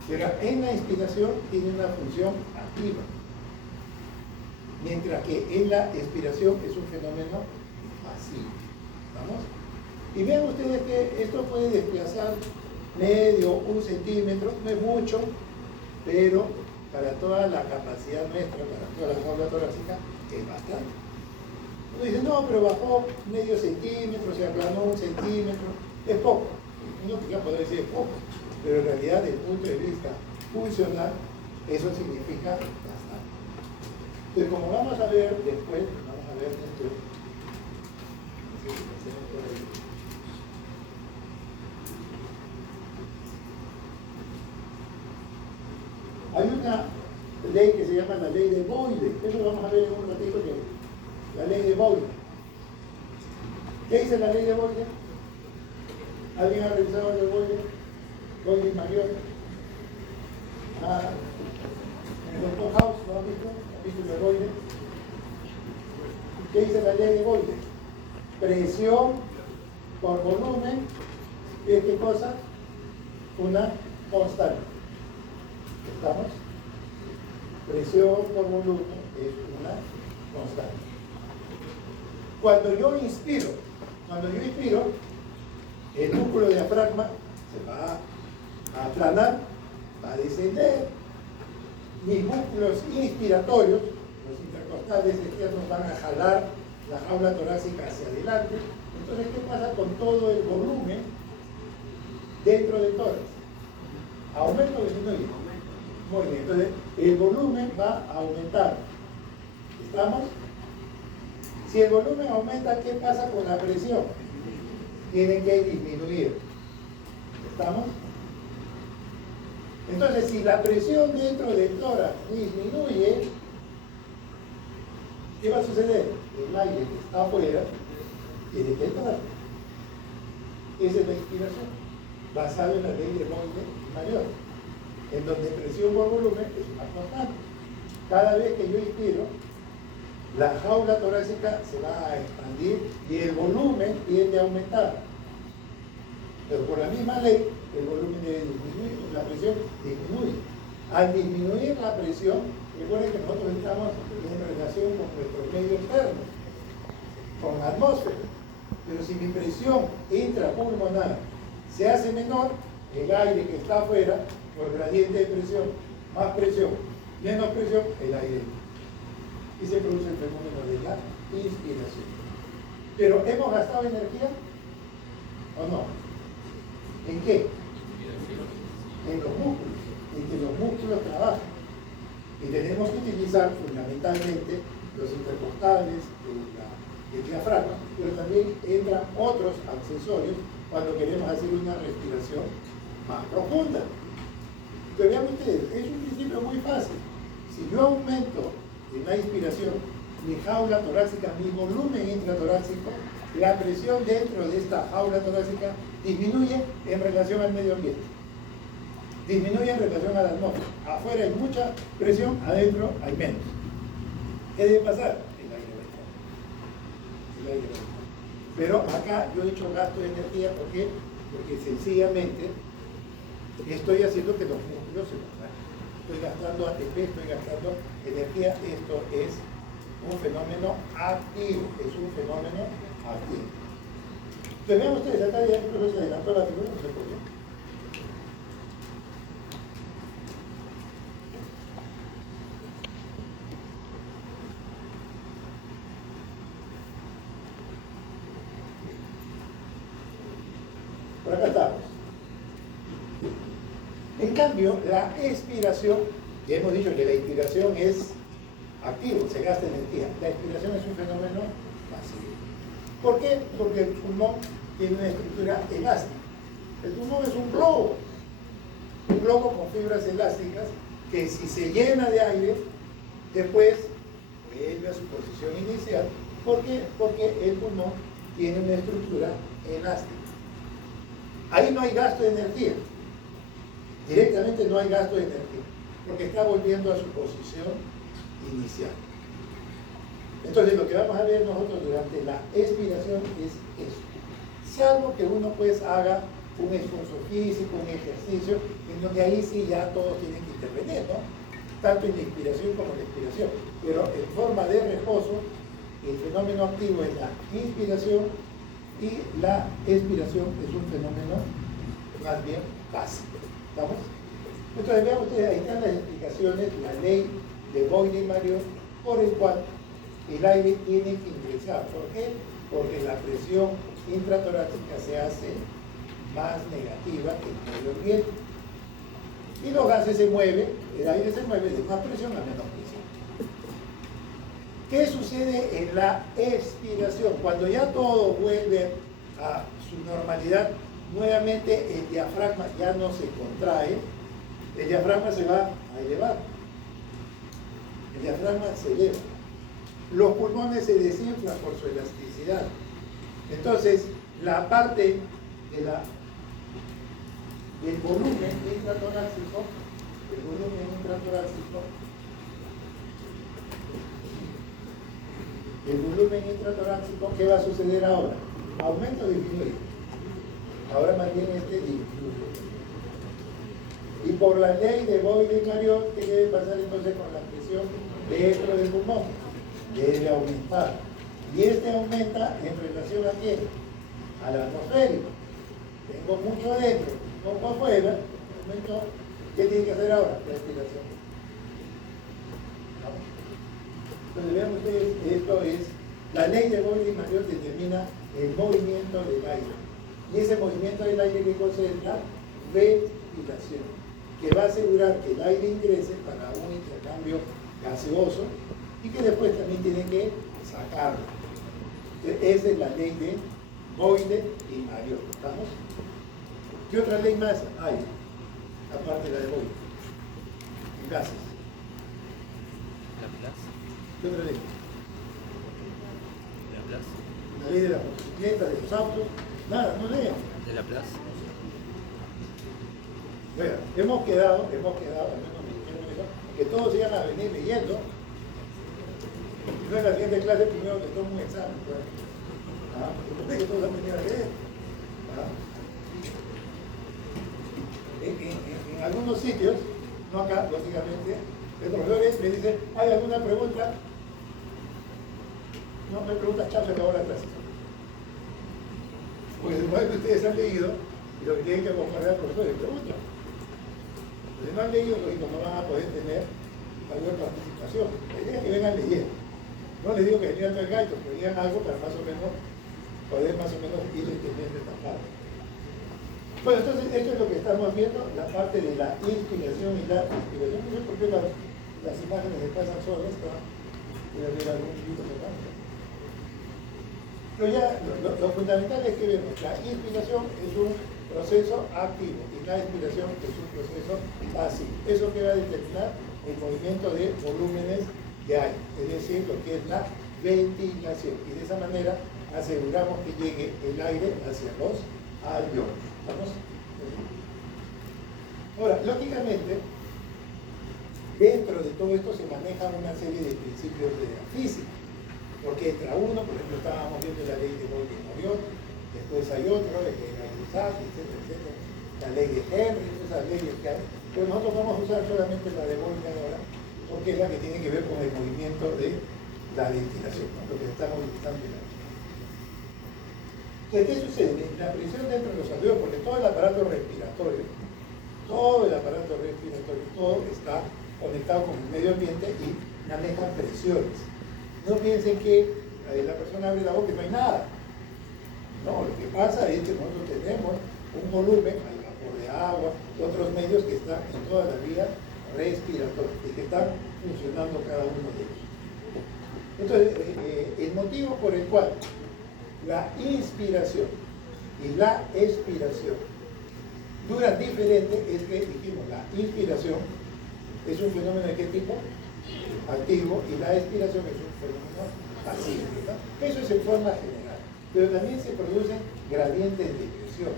Pero en la inspiración tiene una función activa, mientras que en la expiración es un fenómeno pasivo. ¿Vamos? Y vean ustedes que esto puede desplazar medio, 1 centímetro, no es mucho, pero para toda la capacidad nuestra, para toda la jaula torácica, es bastante. Uno dice, no, pero bajó medio centímetro, se aplanó 1 centímetro, es poco. Uno ya podría decir es poco, pero en realidad desde el punto de vista funcional, eso significa bastante. Entonces, como vamos a ver después, vamos a ver esto. Hay una ley que se llama la ley de Boyle. Eso lo vamos a ver en un ratito, que la ley de Boyle. ¿Qué dice la ley de Boyle? ¿Alguien ha revisado la de Boyle? Boyle mayor. el doctor House, ¿no ha visto? ¿Ha visto el Boyle? ¿Qué dice la ley de Boyle? Presión por volumen es ¿qué cosa? Una constante. ¿Estamos? Presión por volumen es una constante. Cuando yo inspiro, el músculo diafragma se va a aplanar, va a descender. Mis músculos inspiratorios, los intercostales externos, van a jalar la jaula torácica hacia adelante. Entonces, ¿qué pasa con todo el volumen dentro del tórax? ¿Aumenta o disminuye? Muy bien, entonces el volumen va a aumentar. ¿Estamos? Si el volumen aumenta, ¿qué pasa con la presión? Tiene que disminuir. ¿Estamos? Entonces, si la presión dentro del tórax disminuye, ¿qué va a suceder? El aire que está afuera tiene que entrar. Esa es la inspiración, basada en la ley de Boyle mayor, en donde presión por volumen es una constante. Cada vez que yo inspiro, la jaula torácica se va a expandir y el volumen tiende a aumentar. Pero por la misma ley, el volumen debe disminuir, la presión disminuye. Al disminuir la presión, recuerden que nosotros estamos en relación con nuestro medio externo, con la atmósfera. Pero si mi presión intrapulmonar se hace menor, el aire que está afuera, por gradiente de presión, más presión, menos presión, el aire. Y se produce el fenómeno de la inspiración. Pero ¿hemos gastado energía o no? ¿En qué? En los músculos, en que los músculos trabajan. Y tenemos que utilizar fundamentalmente los intercostales, el diafragma, pero también entran otros accesorios cuando queremos hacer una respiración más profunda. Entonces vean ustedes, es un principio muy fácil. Si yo aumento en la inspiración mi jaula torácica, mi volumen intratorácico, la presión dentro de esta jaula torácica disminuye en relación al medio ambiente. Disminuye en relación a la atmósfera. Afuera hay mucha presión, adentro hay menos. ¿Qué debe pasar? El aire va a estar. El aire va a estar. Pero acá yo he hecho gasto de energía, ¿por qué? Porque sencillamente estoy haciendo que los músculos se contraigan. Estoy gastando ATP, estoy gastando energía. Esto es un fenómeno activo, es un fenómeno activo. Entonces vean ustedes, acá ya incluso se adelantó la figura, no sé por qué. Por acá estamos. En cambio, la expiración, ya hemos dicho que la inspiración es activo, se gasta energía. La expiración es un fenómeno pasivo. ¿Por qué? Porque el pulmón tiene una estructura elástica. El pulmón es un globo con fibras elásticas que si se llena de aire, después vuelve a su posición inicial. ¿Por qué? Porque el pulmón tiene una estructura elástica. Ahí no hay gasto de energía. Directamente no hay gasto de energía, porque está volviendo a su posición inicial. Entonces lo que vamos a ver nosotros durante la expiración es eso. Si algo que uno pues haga un esfuerzo físico, un ejercicio, en donde ahí sí ya todos tienen que intervenir, ¿no? Tanto en la inspiración como en la expiración. Pero en forma de reposo, el fenómeno activo es la inspiración y la expiración es un fenómeno más bien básico. ¿Estamos? Entonces vean ustedes, ahí están las explicaciones, la ley de Boyle-Mayor, por el cual el aire tiene que ingresar. ¿Por qué? Porque la presión intratorácica se hace más negativa que el medio ambiente. Y los gases se mueven, el aire se mueve de más presión a menos presión. ¿Qué sucede en la expiración? Cuando ya todo vuelve a su normalidad, nuevamente el diafragma ya no se contrae, el diafragma se va a elevar. El diafragma se eleva. Los pulmones se desinflan por su elasticidad. Entonces, la parte del volumen intratorácico el volumen intratorácico, ¿qué va a suceder ahora? ¿Aumento o disminuye? Ahora más bien disminuye. Y por la ley de Boyle y Mariotte, ¿qué debe pasar entonces con la presión dentro del pulmón? Debe aumentar. Y aumenta en relación a quién? Al atmosférico. Tengo mucho adentro, poco afuera, aumento. ¿Qué tiene que hacer ahora? Respiración. ¿No? Entonces vean ustedes, esto es, la ley de Boyle y Mariotte determina el movimiento del aire. Y ese movimiento del aire que concentra ventilación, que va a asegurar que el aire ingrese para un intercambio gaseoso y que después también tiene que sacarlo. Esa es la ley de Boyle y Mariotte. ¿Estamos? ¿Qué otra ley más hay? Aparte de la de Boyle. En gases. Laplace. ¿Qué otra ley? Laplace. La ley de las motocicletas, de los autos. Nada, no lean. De Laplace. Bueno, hemos quedado, al menos me dijeron eso, que todos iban a venir leyendo. Y no en la siguiente clase primero que tomo un examen. Pues. Porque todos han venido a leer. En algunos sitios, no acá, lógicamente, el profesor me dice, ¿hay alguna pregunta? No me preguntas, chao, se acabó la clase. Porque después que ustedes han leído, y lo que tienen que acompañar al profesor es pregunta. Si no han leído, no van a poder tener mayor participación. La idea es que vengan leyendo. No les digo que venían todo el gaito, que venían algo para más o menos poder ir entendiendo esta parte. Bueno, entonces esto es lo que estamos viendo, la parte de la inspiración y la expiración. No sé por qué las imágenes se pasan solas, voy a ver algún poquito más. Pero ya lo fundamental es que vemos, la inspiración es un proceso activo y la expiración es un proceso pasivo. Eso que va a determinar el movimiento de volúmenes de aire, es decir, lo que es la ventilación. Y de esa manera aseguramos que llegue el aire hacia los alveolos. ¿Estamos? Ahora, lógicamente, dentro de todo esto se manejan una serie de principios de la física. Porque entra uno, por ejemplo, estábamos viendo la ley de Boyle y Mariotte, después hay otro, la ley de Gay-Lussac, etcétera, la ley de Henry, esas leyes que hay. Pero nosotros vamos a usar solamente la de Boyle ahora, porque es la que tiene que ver con el movimiento de la ventilación, ¿no? Lo que estamos utilizando en la Entonces, ¿qué sucede? La presión dentro de los alveolos, porque todo el aparato respiratorio, todo está conectado con el medio ambiente y maneja presiones. No piensen que la persona abre la boca y no hay nada. No, lo que pasa es que nosotros tenemos un volumen, hay vapor de agua, otros medios que están en toda la vía respiratoria y que están funcionando cada uno de ellos. Entonces, el motivo por el cual la inspiración y la expiración duran diferente es que, dijimos, la inspiración es un fenómeno de qué tipo? Activo, y la expiración es un fenómeno pasivo, ¿verdad? Eso es en forma general, pero también se producen gradientes de presión.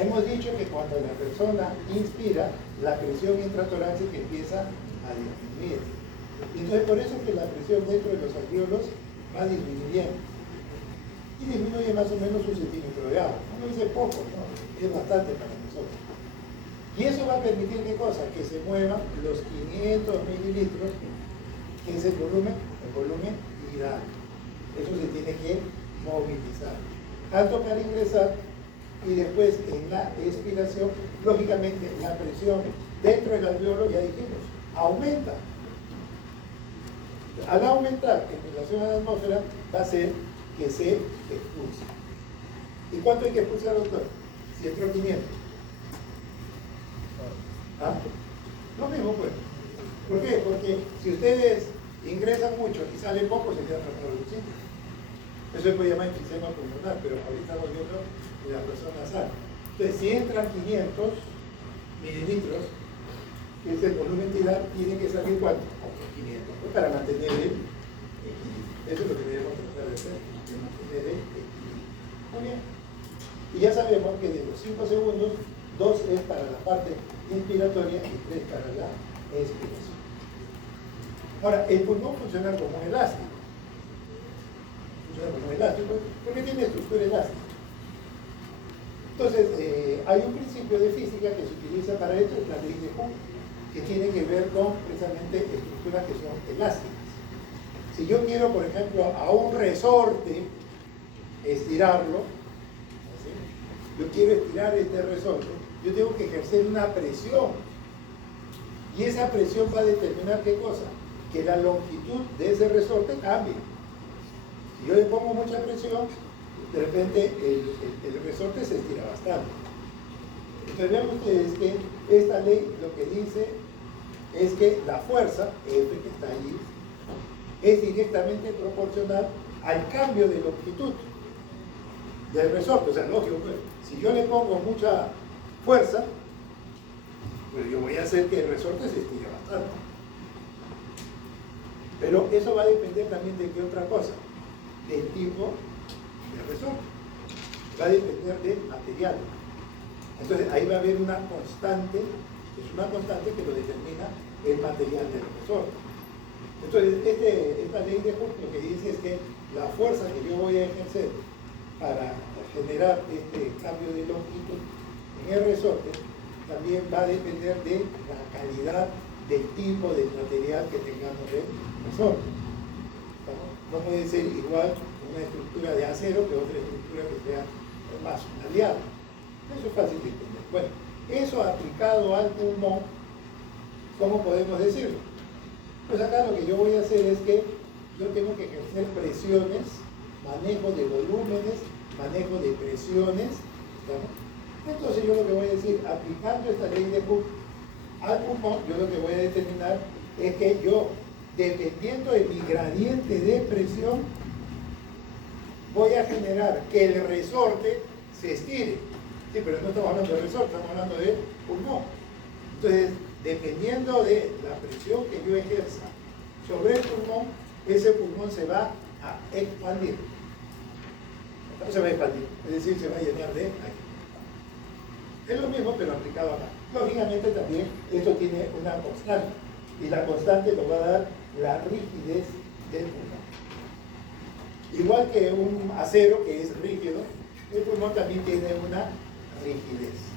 Hemos dicho que cuando la persona inspira, la presión intratorácica empieza a disminuir. Entonces, por eso es que la presión dentro de los alveolos va disminuyendo. Y disminuye más o menos un centímetro de agua. Uno dice poco, ¿no? Es bastante para nosotros. Y eso va a permitir, ¿qué cosa? Que se muevan los 500 mililitros, que es el volumen viral. Eso se tiene que movilizar. Tanto para ingresar y después en la expiración, lógicamente la presión dentro del alveolo, ya dijimos, aumenta. Al aumentar en relación a la atmósfera, va a ser que se expulse. ¿Y cuánto hay que expulsar, doctor? Si entró 500. ¿Ah? Lo mismo, pues. ¿Por qué? Porque si ustedes ingresan mucho y salen poco, se quedan atrapados en un sitio. Eso se puede llamar enfisema pulmonar, pero ahorita estamos viendo que la persona sale. Entonces, si entran 500 mililitros, que es el volumen vital, tiene que salir ¿cuánto? 500, pues, para mantener el equilibrio. Eso es lo que debemos tratar de hacer, de mantener el equilibrio. Muy bien. Y ya sabemos que de los 5 segundos, 2 es para la parte inspiratoria y 3 para la expiración. Ahora, el pulmón funciona como un elástico. Funciona como un elástico porque tiene estructura elástica. Entonces, hay un principio de física que se utiliza para esto, es la ley de Hooke, que tiene que ver con precisamente estructuras que son elásticas. Si yo quiero, por ejemplo, a un resorte estirarlo, ¿sí? Yo quiero estirar este resorte, yo tengo que ejercer una presión. Y esa presión va a determinar ¿qué cosa? Que la longitud de ese resorte cambie. Si yo le pongo mucha presión, de repente el resorte se estira bastante. Entonces vean ustedes que esta ley lo que dice es que la fuerza, F que está allí, es directamente proporcional al cambio de longitud del resorte. O sea, lógico, pues, si yo le pongo mucha fuerza, pues yo voy a hacer que el resorte se estire bastante. Pero eso va a depender también de qué otra cosa, del tipo de resorte. Va a depender del material. Entonces ahí va a haber una constante, es una constante que lo determina el material del resorte. Entonces esta ley de Hooke lo que dice es que la fuerza que yo voy a ejercer para generar este cambio de longitud en el resorte también va a depender de la calidad del tipo de material que tengamos en el resorte. No puede ser igual una estructura de acero que otra estructura que sea más aliada. Eso es fácil de entender. Bueno, eso aplicado al pulmón, ¿cómo podemos decirlo? Pues acá lo que yo voy a hacer es que yo tengo que ejercer presiones, manejo de volúmenes, manejo de presiones, ¿estamos? Entonces yo lo que voy a decir, aplicando esta ley de Hooke al pulmón, yo lo que voy a determinar es que yo, dependiendo de mi gradiente de presión, voy a generar que el resorte se estire. Sí, pero no estamos hablando de resorte, estamos hablando de pulmón. Entonces, dependiendo de la presión que yo ejerza sobre el pulmón, ese pulmón se va a expandir. No se va a expandir, es decir, se va a llenar de aire. Es lo mismo, pero aplicado acá. Lógicamente también esto tiene una constante, y la constante lo va a dar la rigidez del pulmón. Igual que un acero que es rígido, el pulmón también tiene una rigidez.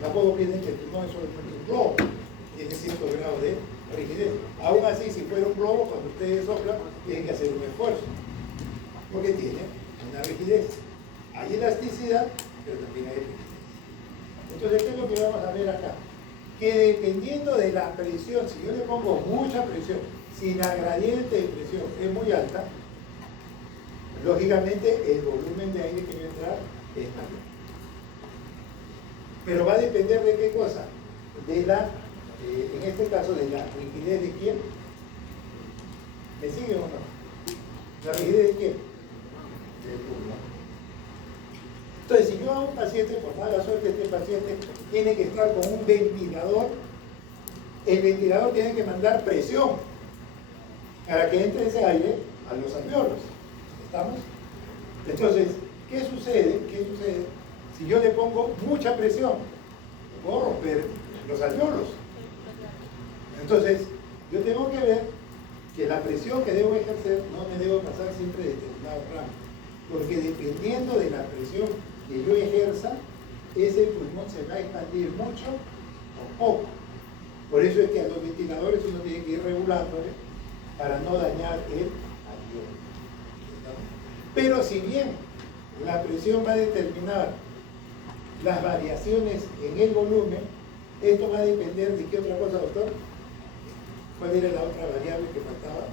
Tampoco piensen que el pulmón es solamente un globo, tiene cierto grado de rigidez. Aún así, si fuera un globo, cuando ustedes soplan, tienen que hacer un esfuerzo, porque tiene una rigidez. Hay elasticidad, pero también hay rigidez. Entonces, ¿qué es lo que vamos a ver acá? Que dependiendo de la presión, si yo le pongo mucha presión, si la gradiente de presión es muy alta, lógicamente el volumen de aire que va a entrar es mayor. Pero va a depender de qué cosa, de la, en este caso, de la rigidez de quién. ¿Me sigue o no? ¿La rigidez de quién? Del pulmón. Entonces, si yo a un paciente, por mala suerte, este paciente tiene que estar con un ventilador, el ventilador tiene que mandar presión para que entre ese aire a los alveolos. ¿Estamos? Entonces, ¿qué sucede? ¿Qué sucede? Si yo le pongo mucha presión, puedo romper los alveolos. Entonces, yo tengo que ver que la presión que debo ejercer no me debo pasar siempre de determinado rango, porque dependiendo de la presión que yo ejerza, ese pulmón se va a expandir mucho o poco. Por eso es que a los ventiladores uno tiene que ir regulándole para no dañar el alveolo. Pero si bien la presión va a determinar las variaciones en el volumen, esto va a depender de qué otra cosa, doctor. ¿Cuál era la otra variable que faltaba?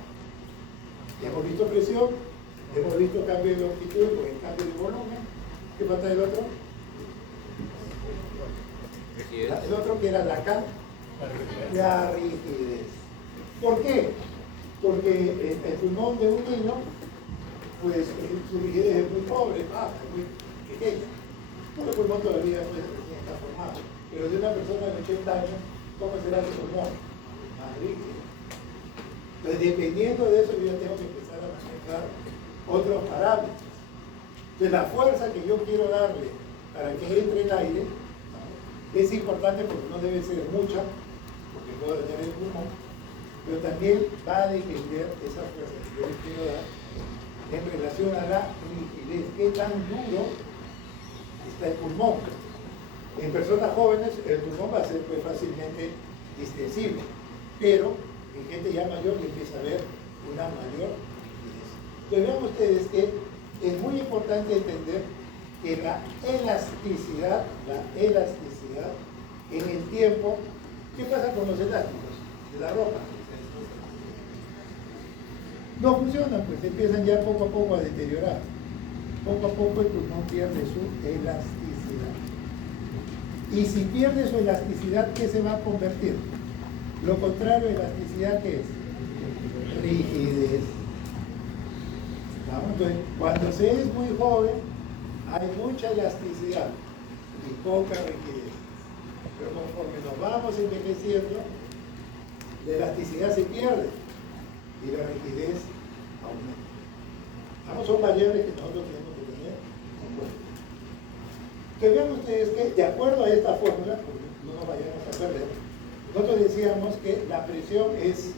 Ya hemos visto presión, hemos visto cambio de longitud o el cambio de volumen. ¿Qué falta del otro? El otro que era la rigidez. ¿Por qué? Porque el pulmón de un niño, pues su rigidez es muy pobre, baja, muy pequeña. El pulmón todavía recién está formado, pero de una persona de 80 años, ¿cómo será su pulmón? Más rígido. Entonces, dependiendo de eso, yo ya tengo que empezar a manejar otros parámetros. Entonces, la fuerza que yo quiero darle para que entre el aire, ¿no? Es importante porque no debe ser mucha, porque puede dañar el pulmón, pero también va a depender esa fuerza que yo les quiero dar en relación a la rigidez, qué tan duro está el pulmón. En personas jóvenes el pulmón va a ser pues, fácilmente distensible, pero en gente ya mayor empieza a haber una mayor rigidez. Entonces vean ustedes que es muy importante entender que la elasticidad en el tiempo, ¿qué pasa con los elásticos de la ropa? No funcionan, pues empiezan ya poco a poco a deteriorar. Poco a poco el pulmón pierde su elasticidad. Y si pierde su elasticidad, ¿qué se va a convertir? Lo contrario de elasticidad, ¿qué es? Rigidez. ¿Vamos? Entonces, cuando se es muy joven, hay mucha elasticidad y poca rigidez. Pero conforme nos vamos envejeciendo, la elasticidad se pierde y la rigidez aumenta. Vamos, son variables que nosotros tenemos que tener en cuenta. Que vean ustedes que, de acuerdo a esta fórmula, porque no nos vayamos a perder, nosotros decíamos que la presión es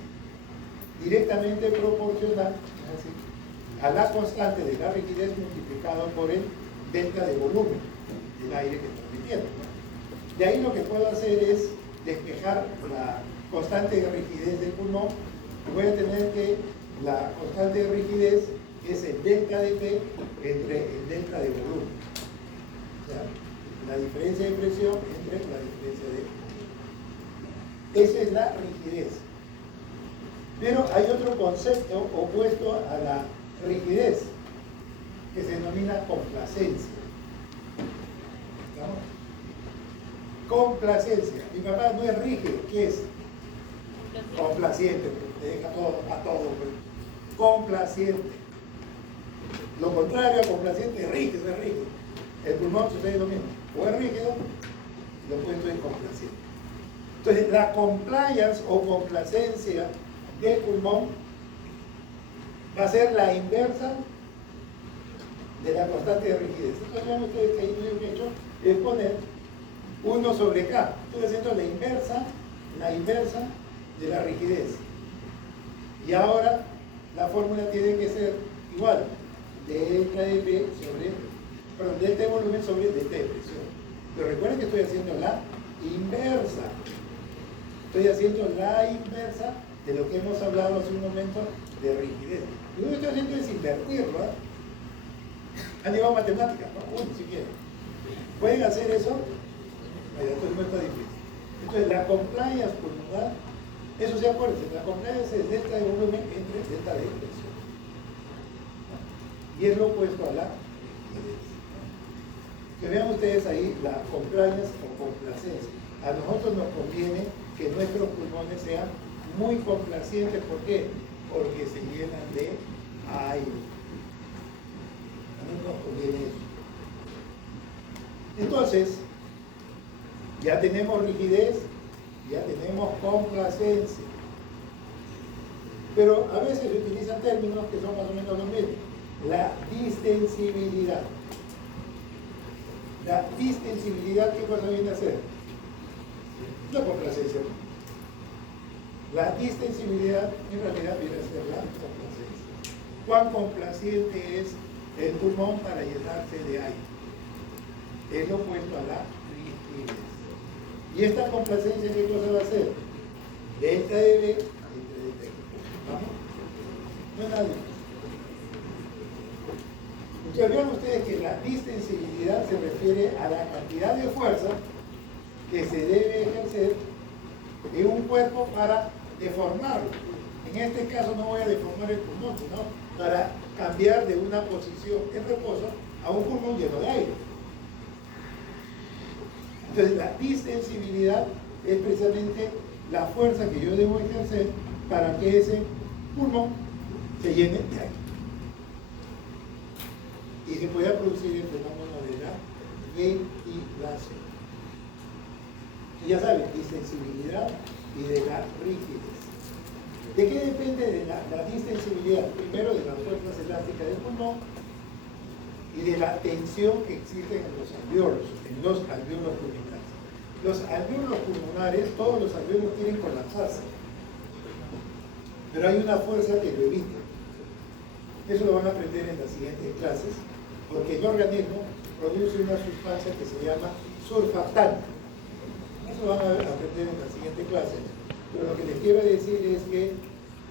directamente proporcional a la constante de la rigidez multiplicado por el delta de volumen del aire que está emitiendo. De ahí lo que puedo hacer es despejar la constante de rigidez del pulmón. Voy a tener que la constante de rigidez es el delta de P entre el delta de volumen. O sea, la diferencia de presión entre la diferencia de... Esa es la rigidez. Pero hay otro concepto opuesto a la rigidez que se denomina complacencia. ¿Estamos? Complacencia. Mi papá no es rígido, ¿qué es? Complaciente, te deja todo a todo. Complaciente. Lo contrario a complaciente es rígido, es rígido. El pulmón sucede lo mismo. O es rígido, lo opuesto es complaciente. Entonces, la compliance o complacencia del pulmón va a ser la inversa de la constante de rigidez. Entonces, vean ustedes que ahí lo que he hecho es poner 1 sobre K. Estoy haciendo la inversa de la rigidez. Y ahora la fórmula tiene que ser igual. Delta de P sobre, perdón, delta de volumen sobre delta de presión. Pero recuerden que estoy haciendo la inversa. Estoy haciendo la inversa de lo que hemos hablado hace un momento de rigidez. Y lo que estoy haciendo es invertirlo. Han llevado matemáticas, ¿no? Uno, si quieren. ¿Pueden hacer eso? Entonces no está difícil. Entonces la compliance pulmonar, eso se acuerden, la compliance es delta de volumen entre delta de presión. Y es lo opuesto a la rigidez. Que vean ustedes ahí la compliance o complacencia. A nosotros nos conviene que nuestros pulmones sean muy complacientes. ¿Por qué? Porque se llenan de aire. A nosotros nos conviene eso. Entonces, ya tenemos rigidez, ya tenemos complacencia. Pero a veces se utilizan términos que son más o menos los mismos. La distensibilidad. La distensibilidad, ¿qué cosa viene a ser? La complacencia. La distensibilidad en realidad viene a ser la complacencia. ¿Cuán complaciente es el pulmón para llenarse de aire? Es lo opuesto a la rigidez. ¿Y esta complacencia qué cosa va a hacer? Delta de B entre delta de B. ¿Vamos? No es nada difícil. Entonces vean ustedes que la distensibilidad se refiere a la cantidad de fuerza que se debe ejercer en un cuerpo para deformarlo. En este caso no voy a deformar el pulmón, sino para cambiar de una posición en reposo a un pulmón lleno de aire. Entonces la distensibilidad es precisamente la fuerza que yo debo ejercer para que ese pulmón se llene de aire. Y se pueda producir el fenómeno de la ventilación. Y ya saben, distensibilidad y de la rigidez. ¿De qué depende de la distensibilidad? Primero de las fuerzas elásticas del pulmón y de la tensión que existe en los alvéolos pulmonares. Los alvéolos pulmonares, todos los alvéolos quieren colapsarse, pero hay una fuerza que lo evita. Eso lo van a aprender en las siguientes clases, porque el organismo produce una sustancia que se llama surfactante. Eso lo van a aprender en la siguiente clase. Pero lo que les quiero decir es que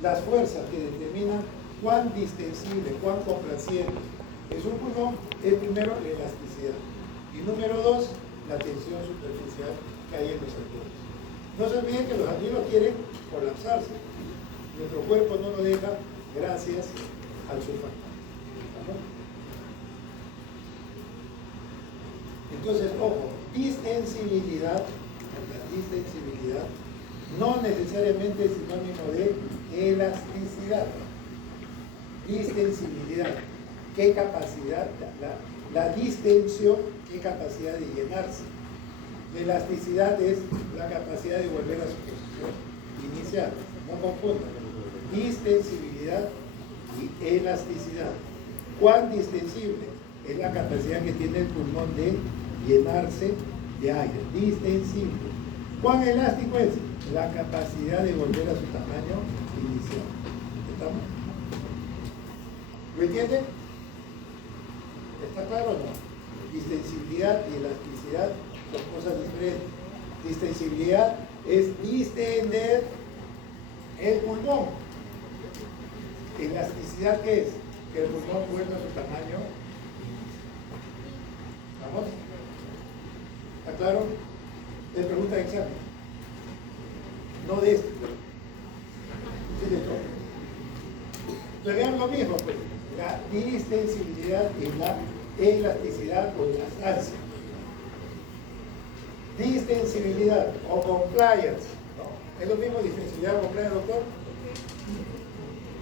las fuerzas que determinan cuán distensible, cuán complaciente es un pulmón, es primero la elasticidad. Y número dos, la tensión superficial que hay en los alvéolos. No se olviden que los alvéolos quieren colapsarse. Nuestro cuerpo no lo deja gracias al surfactante. ¿Estamos? Entonces, ojo, distensibilidad no necesariamente es sinónimo de elasticidad. Distensibilidad, ¿qué capacidad? La distensión, ¿qué capacidad de llenarse? La elasticidad es la capacidad de volver a su posición inicial. No confundan. Distensibilidad y elasticidad. ¿Cuán distensible? Es la capacidad que tiene el pulmón de llenarse de aire. Distensible. ¿Cuán elástico es? La capacidad de volver a su tamaño inicial. ¿Estamos? ¿Lo entienden? ¿Está claro o no? Distensibilidad y elasticidad son cosas diferentes. Distensibilidad es distender el pulmón. Elasticidad, ¿qué es? Que el pulmón vuelva a su tamaño. ¿Vamos? ¿Está claro? Les pregunta de examen. No de esto. Sí, de todo. Entonces vean lo mismo, pues. La distensibilidad y la elasticidad o elastancia. Distensibilidad o compliance. ¿No? ¿Es lo mismo distensibilidad o compliance, doctor?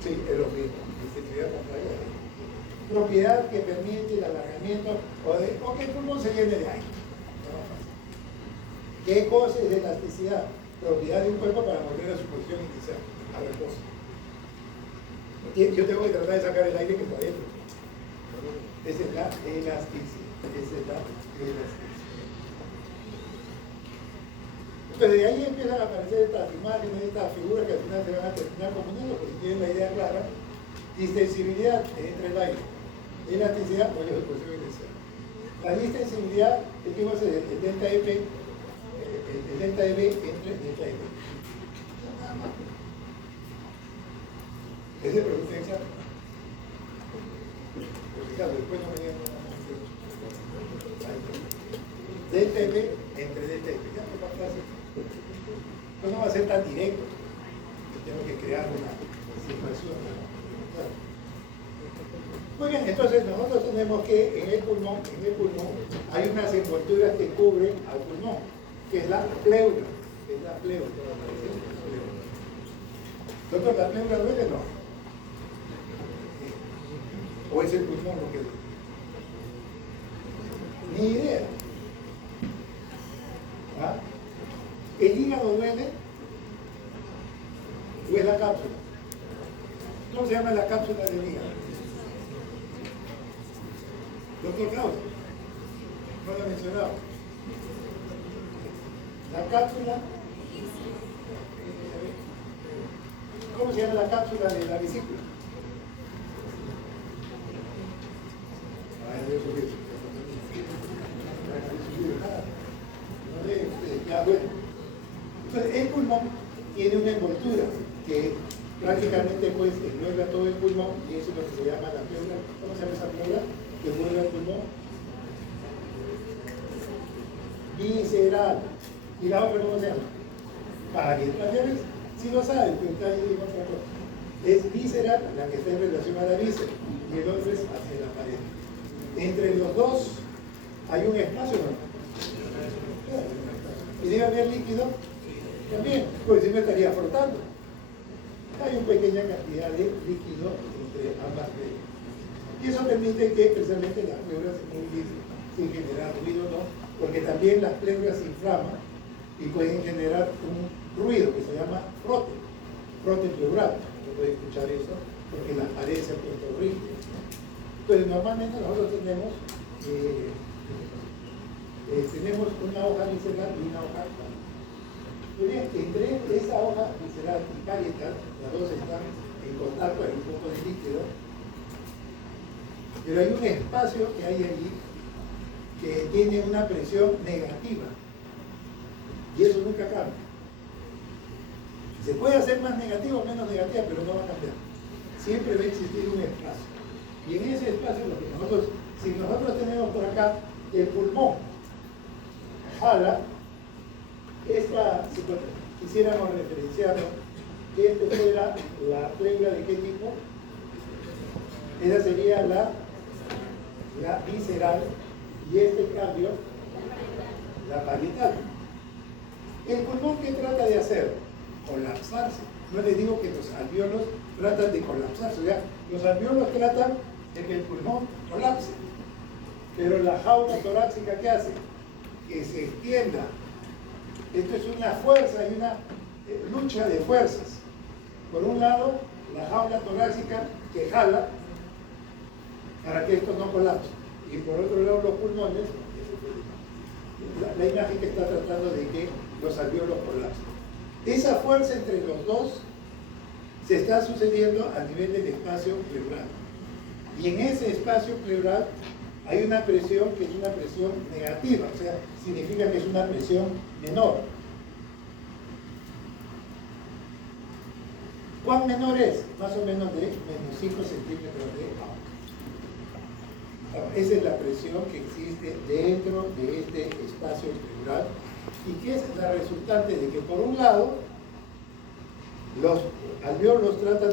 Sí, es lo mismo. Distensibilidad o compliance. Propiedad que permite el alargamiento o que el pulmón se llene de aire. ¿Qué cosa es elasticidad? Propiedad de un cuerpo para volver a su posición inicial, a reposo. Yo tengo que tratar de sacar el aire que está adentro. Esa es la elasticidad. Entonces de ahí empiezan a aparecer estas imágenes, estas figuras que al final se van a terminar combinando, porque si tienen la idea clara. Distensibilidad entre el aire. Elasticidad, vuelve a su posición inicial. La distensibilidad, dijimos el delta F, el delta EB entre delta EB. ¿Es de pregunta de examen? Después no me digan delta EB entre delta EB. Ya me falta hacer. Pues no va a ser tan directo. Tengo que crear una situación. Muy bien, entonces nosotros tenemos que en el pulmón hay unas envolturas que cubren al pulmón, que es la pleura. Doctor, ¿la pleura duele o no? ¿O es el pulmón lo que duele? Ni idea. ¿Ah? ¿El hígado duele? ¿O es la cápsula? ¿Cómo se llama la cápsula del hígado? Doctor Claudio, no lo he mencionado. La cápsula, ¿cómo se llama la cápsula de la vesícula? Ya, bueno. Entonces, el pulmón tiene una envoltura que prácticamente pues envuelve a todo el pulmón y eso es lo que se llama la pleura. ¿Cómo se llama esa pleura? Que envuelve al pulmón. Visceral. ¿Y la otra cómo se llama? Parietal. Si lo saben, pero está ahí otra cosa. Es visceral, la que está en relación a la víscera, y el otro es hacia la pared. Entre los dos hay un espacio, ¿no? Y debe haber líquido también, porque si no estaría flotando. Hay una pequeña cantidad de líquido entre ambas pleurias. Y eso permite que precisamente las pleuras se movilicen sin generar ruido, ¿no? Porque también las pleuras se inflaman y pueden generar un ruido que se llama frote pleural. No puede escuchar eso porque las paredes se han puesto rígidas. Entonces normalmente nosotros tenemos tenemos una hoja visceral y una hoja parietal. Muy bien, entre esa hoja visceral y parietal, las dos están en contacto, hay un poco de líquido, pero hay un espacio que hay allí que tiene una presión negativa y eso nunca cambia. Se puede hacer más negativa o menos negativa, pero no va a cambiar. Siempre va a existir un espacio. Y en ese espacio, lo que nosotros, si nosotros tenemos por acá el pulmón, jala, si quisiéramos referenciarlo, que este fuera la pleura de qué tipo, esa sería la visceral, y este cambio, la parietal. ¿El pulmón qué trata de hacer? Colapsarse. No les digo que los alvéolos tratan de colapsarse, o sea, los alvéolos tratan de que el pulmón colapse, pero la jaula torácica, ¿qué hace? Que se extienda. Esto es una fuerza y una lucha de fuerzas. Por un lado, la jaula torácica que jala para que esto no colapse, y por otro lado los pulmones, la imagen que está tratando de que los alvéolos colapsen. Esa fuerza entre los dos se está sucediendo a nivel del espacio pleural. Y en ese espacio pleural hay una presión que es una presión negativa, o sea, significa que es una presión menor. ¿Cuán menor es? Más o menos de menos 5 centímetros de agua. Esa es la presión que existe dentro de este espacio pleural y que es la resultante de que por un lado los alvéolos tratan